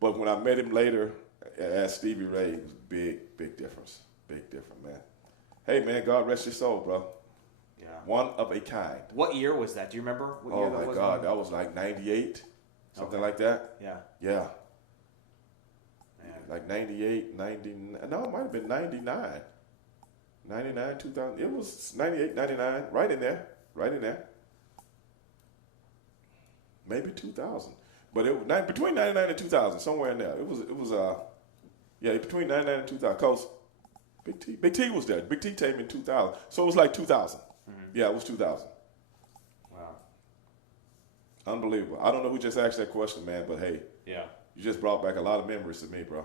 But when I met him later as Stevie Ray, it was big difference. Big difference, man. Hey, man, God rest your soul, bro. Yeah. One of a kind. What year was that? Do you remember what year that was? Oh, my God. That was like 98, something like that. Yeah. Yeah. Man. Like 98, 99. No, it might have been 99. 99, 2000. It was 98, 99. Right in there. Maybe 2000. But it was between 99 and 2000, somewhere in there. It was between 99 and 2000. Because Big T was there. Big T came in 2000. So it was like 2000. Mm-hmm. Yeah, it was 2000. Wow. Unbelievable. I don't know who just asked that question, man, but hey. Yeah. You just brought back a lot of memories to me, bro.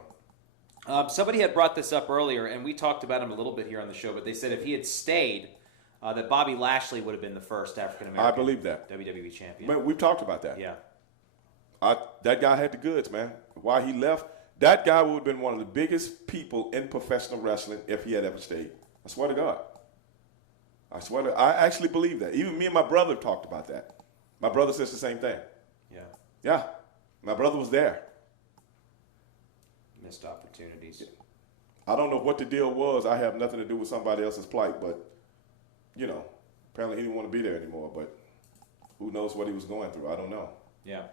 Somebody had brought this up earlier, and we talked about him a little bit here on the show, but they said if he had stayed, that Bobby Lashley would have been the first African-American I believe that. WWE champion. But we've talked about that. Yeah. That guy had the goods, man. Why he left, that guy would have been one of the biggest people in professional wrestling if he had ever stayed. I swear to God. I actually believe that. Even me and my brother talked about that. My brother says the same thing. Yeah. Yeah. My brother was there. Missed opportunities. I don't know what the deal was. I have nothing to do with somebody else's plight, but, you know, apparently he didn't want to be there anymore, but who knows what he was going through. I don't know. Yeah.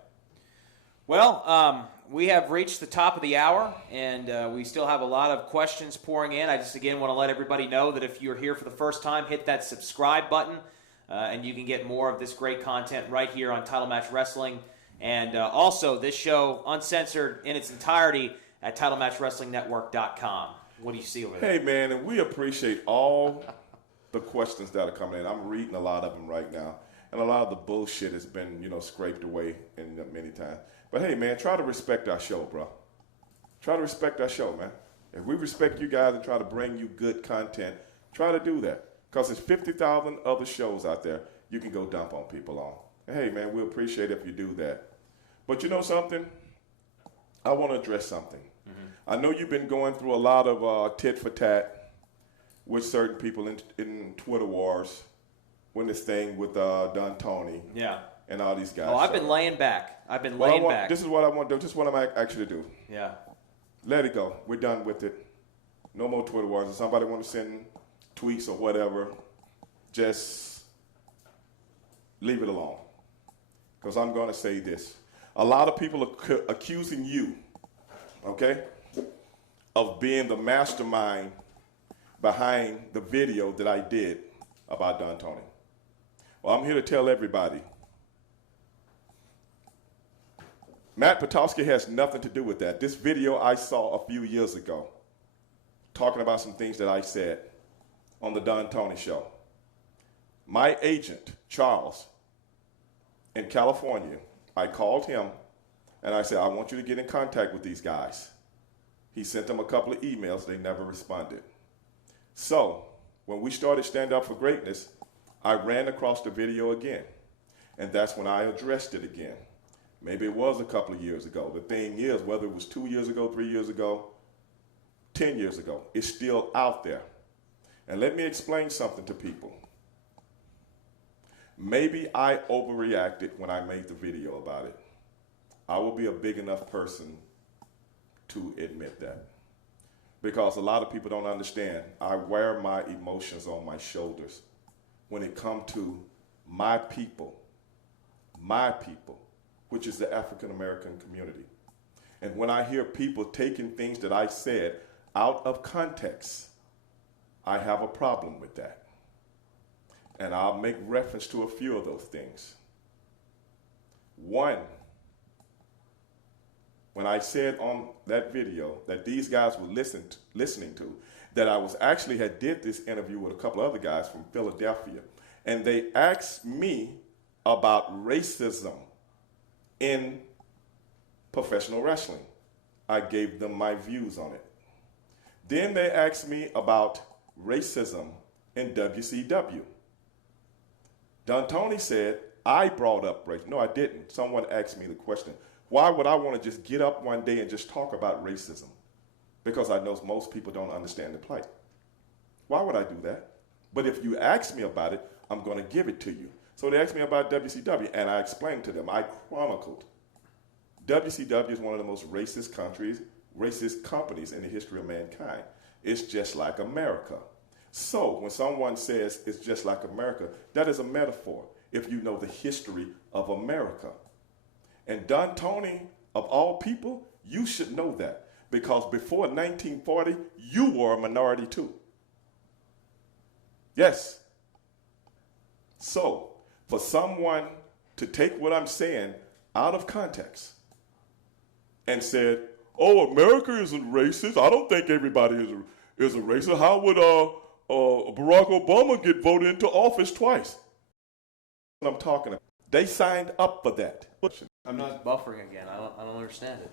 Well, we have reached the top of the hour, and we still have a lot of questions pouring in. I just, again, want to let everybody know that if you're here for the first time, hit that subscribe button, and you can get more of this great content right here on Title Match Wrestling. And also, this show, uncensored in its entirety, at TitleMatchWrestlingNetwork.com. What do you see over there? Hey, man, and we appreciate all the questions that are coming in. I'm reading a lot of them right now, and a lot of the bullshit has been, scraped away in many times. But, hey, man, try to respect our show, bro. Try to respect our show, man. If we respect you guys and try to bring you good content, try to do that. Because there's 50,000 other shows out there you can go dump on people on. And, hey, man, we appreciate it if you do that. But you know something? I want to address something. I know you've been going through a lot of tit for tat with certain people in Twitter wars when this thing with Don Tony and all these guys. Oh, I've been laying back. Back. This is what I want to do. This is what I'm actually do. Yeah. Let it go. We're done with it. No more Twitter wars. If somebody want to send tweets or whatever, just leave it alone. Because I'm going to say this. A lot of people are accusing you, okay, of being the mastermind behind the video that I did about Don Tony. Well, I'm here to tell everybody, Matt Topolski has nothing to do with that. This video I saw a few years ago, talking about some things that I said on the Don Tony show. My agent, Charles, in California, I called him and I said, I want you to get in contact with these guys. He sent them a couple of emails. They never responded. So when we started Stand Up for Greatness, I ran across the video again. And that's when I addressed it again. Maybe it was a couple of years ago. The thing is, whether it was 2 years ago, 3 years ago, 10 years ago, it's still out there. And let me explain something to people. Maybe I overreacted when I made the video about it. I will be a big enough person to admit that. Because a lot of people don't understand. I wear my emotions on my shoulders when it comes to my people, which is the African American community. And when I hear people taking things that I said out of context, I have a problem with that. And I'll make reference to a few of those things. One, when I said on that video that these guys were listening to, that I was actually did this interview with a couple other guys from Philadelphia, and they asked me about racism in professional wrestling. I gave them my views on it. Then they asked me about racism in WCW. Don Tony said, I brought up race. No, I didn't. Someone asked me the question. Why would I want to just get up one day and just talk about racism? Because I know most people don't understand the plight. Why would I do that? But if you ask me about it, I'm going to give it to you. So they asked me about WCW, and I explained to them. I chronicled. WCW is one of the most racist companies in the history of mankind. It's just like America. So when someone says it's just like America, that is a metaphor if you know the history of America. And Don Tony, of all people, you should know that. Because before 1940, you were a minority too. Yes. So for someone to take what I'm saying out of context and said, oh, America isn't racist. I don't think everybody is a racist. How would Barack Obama get voted into office twice? What I'm talking about. They signed up for that. I'm not buffering again. I don't understand it.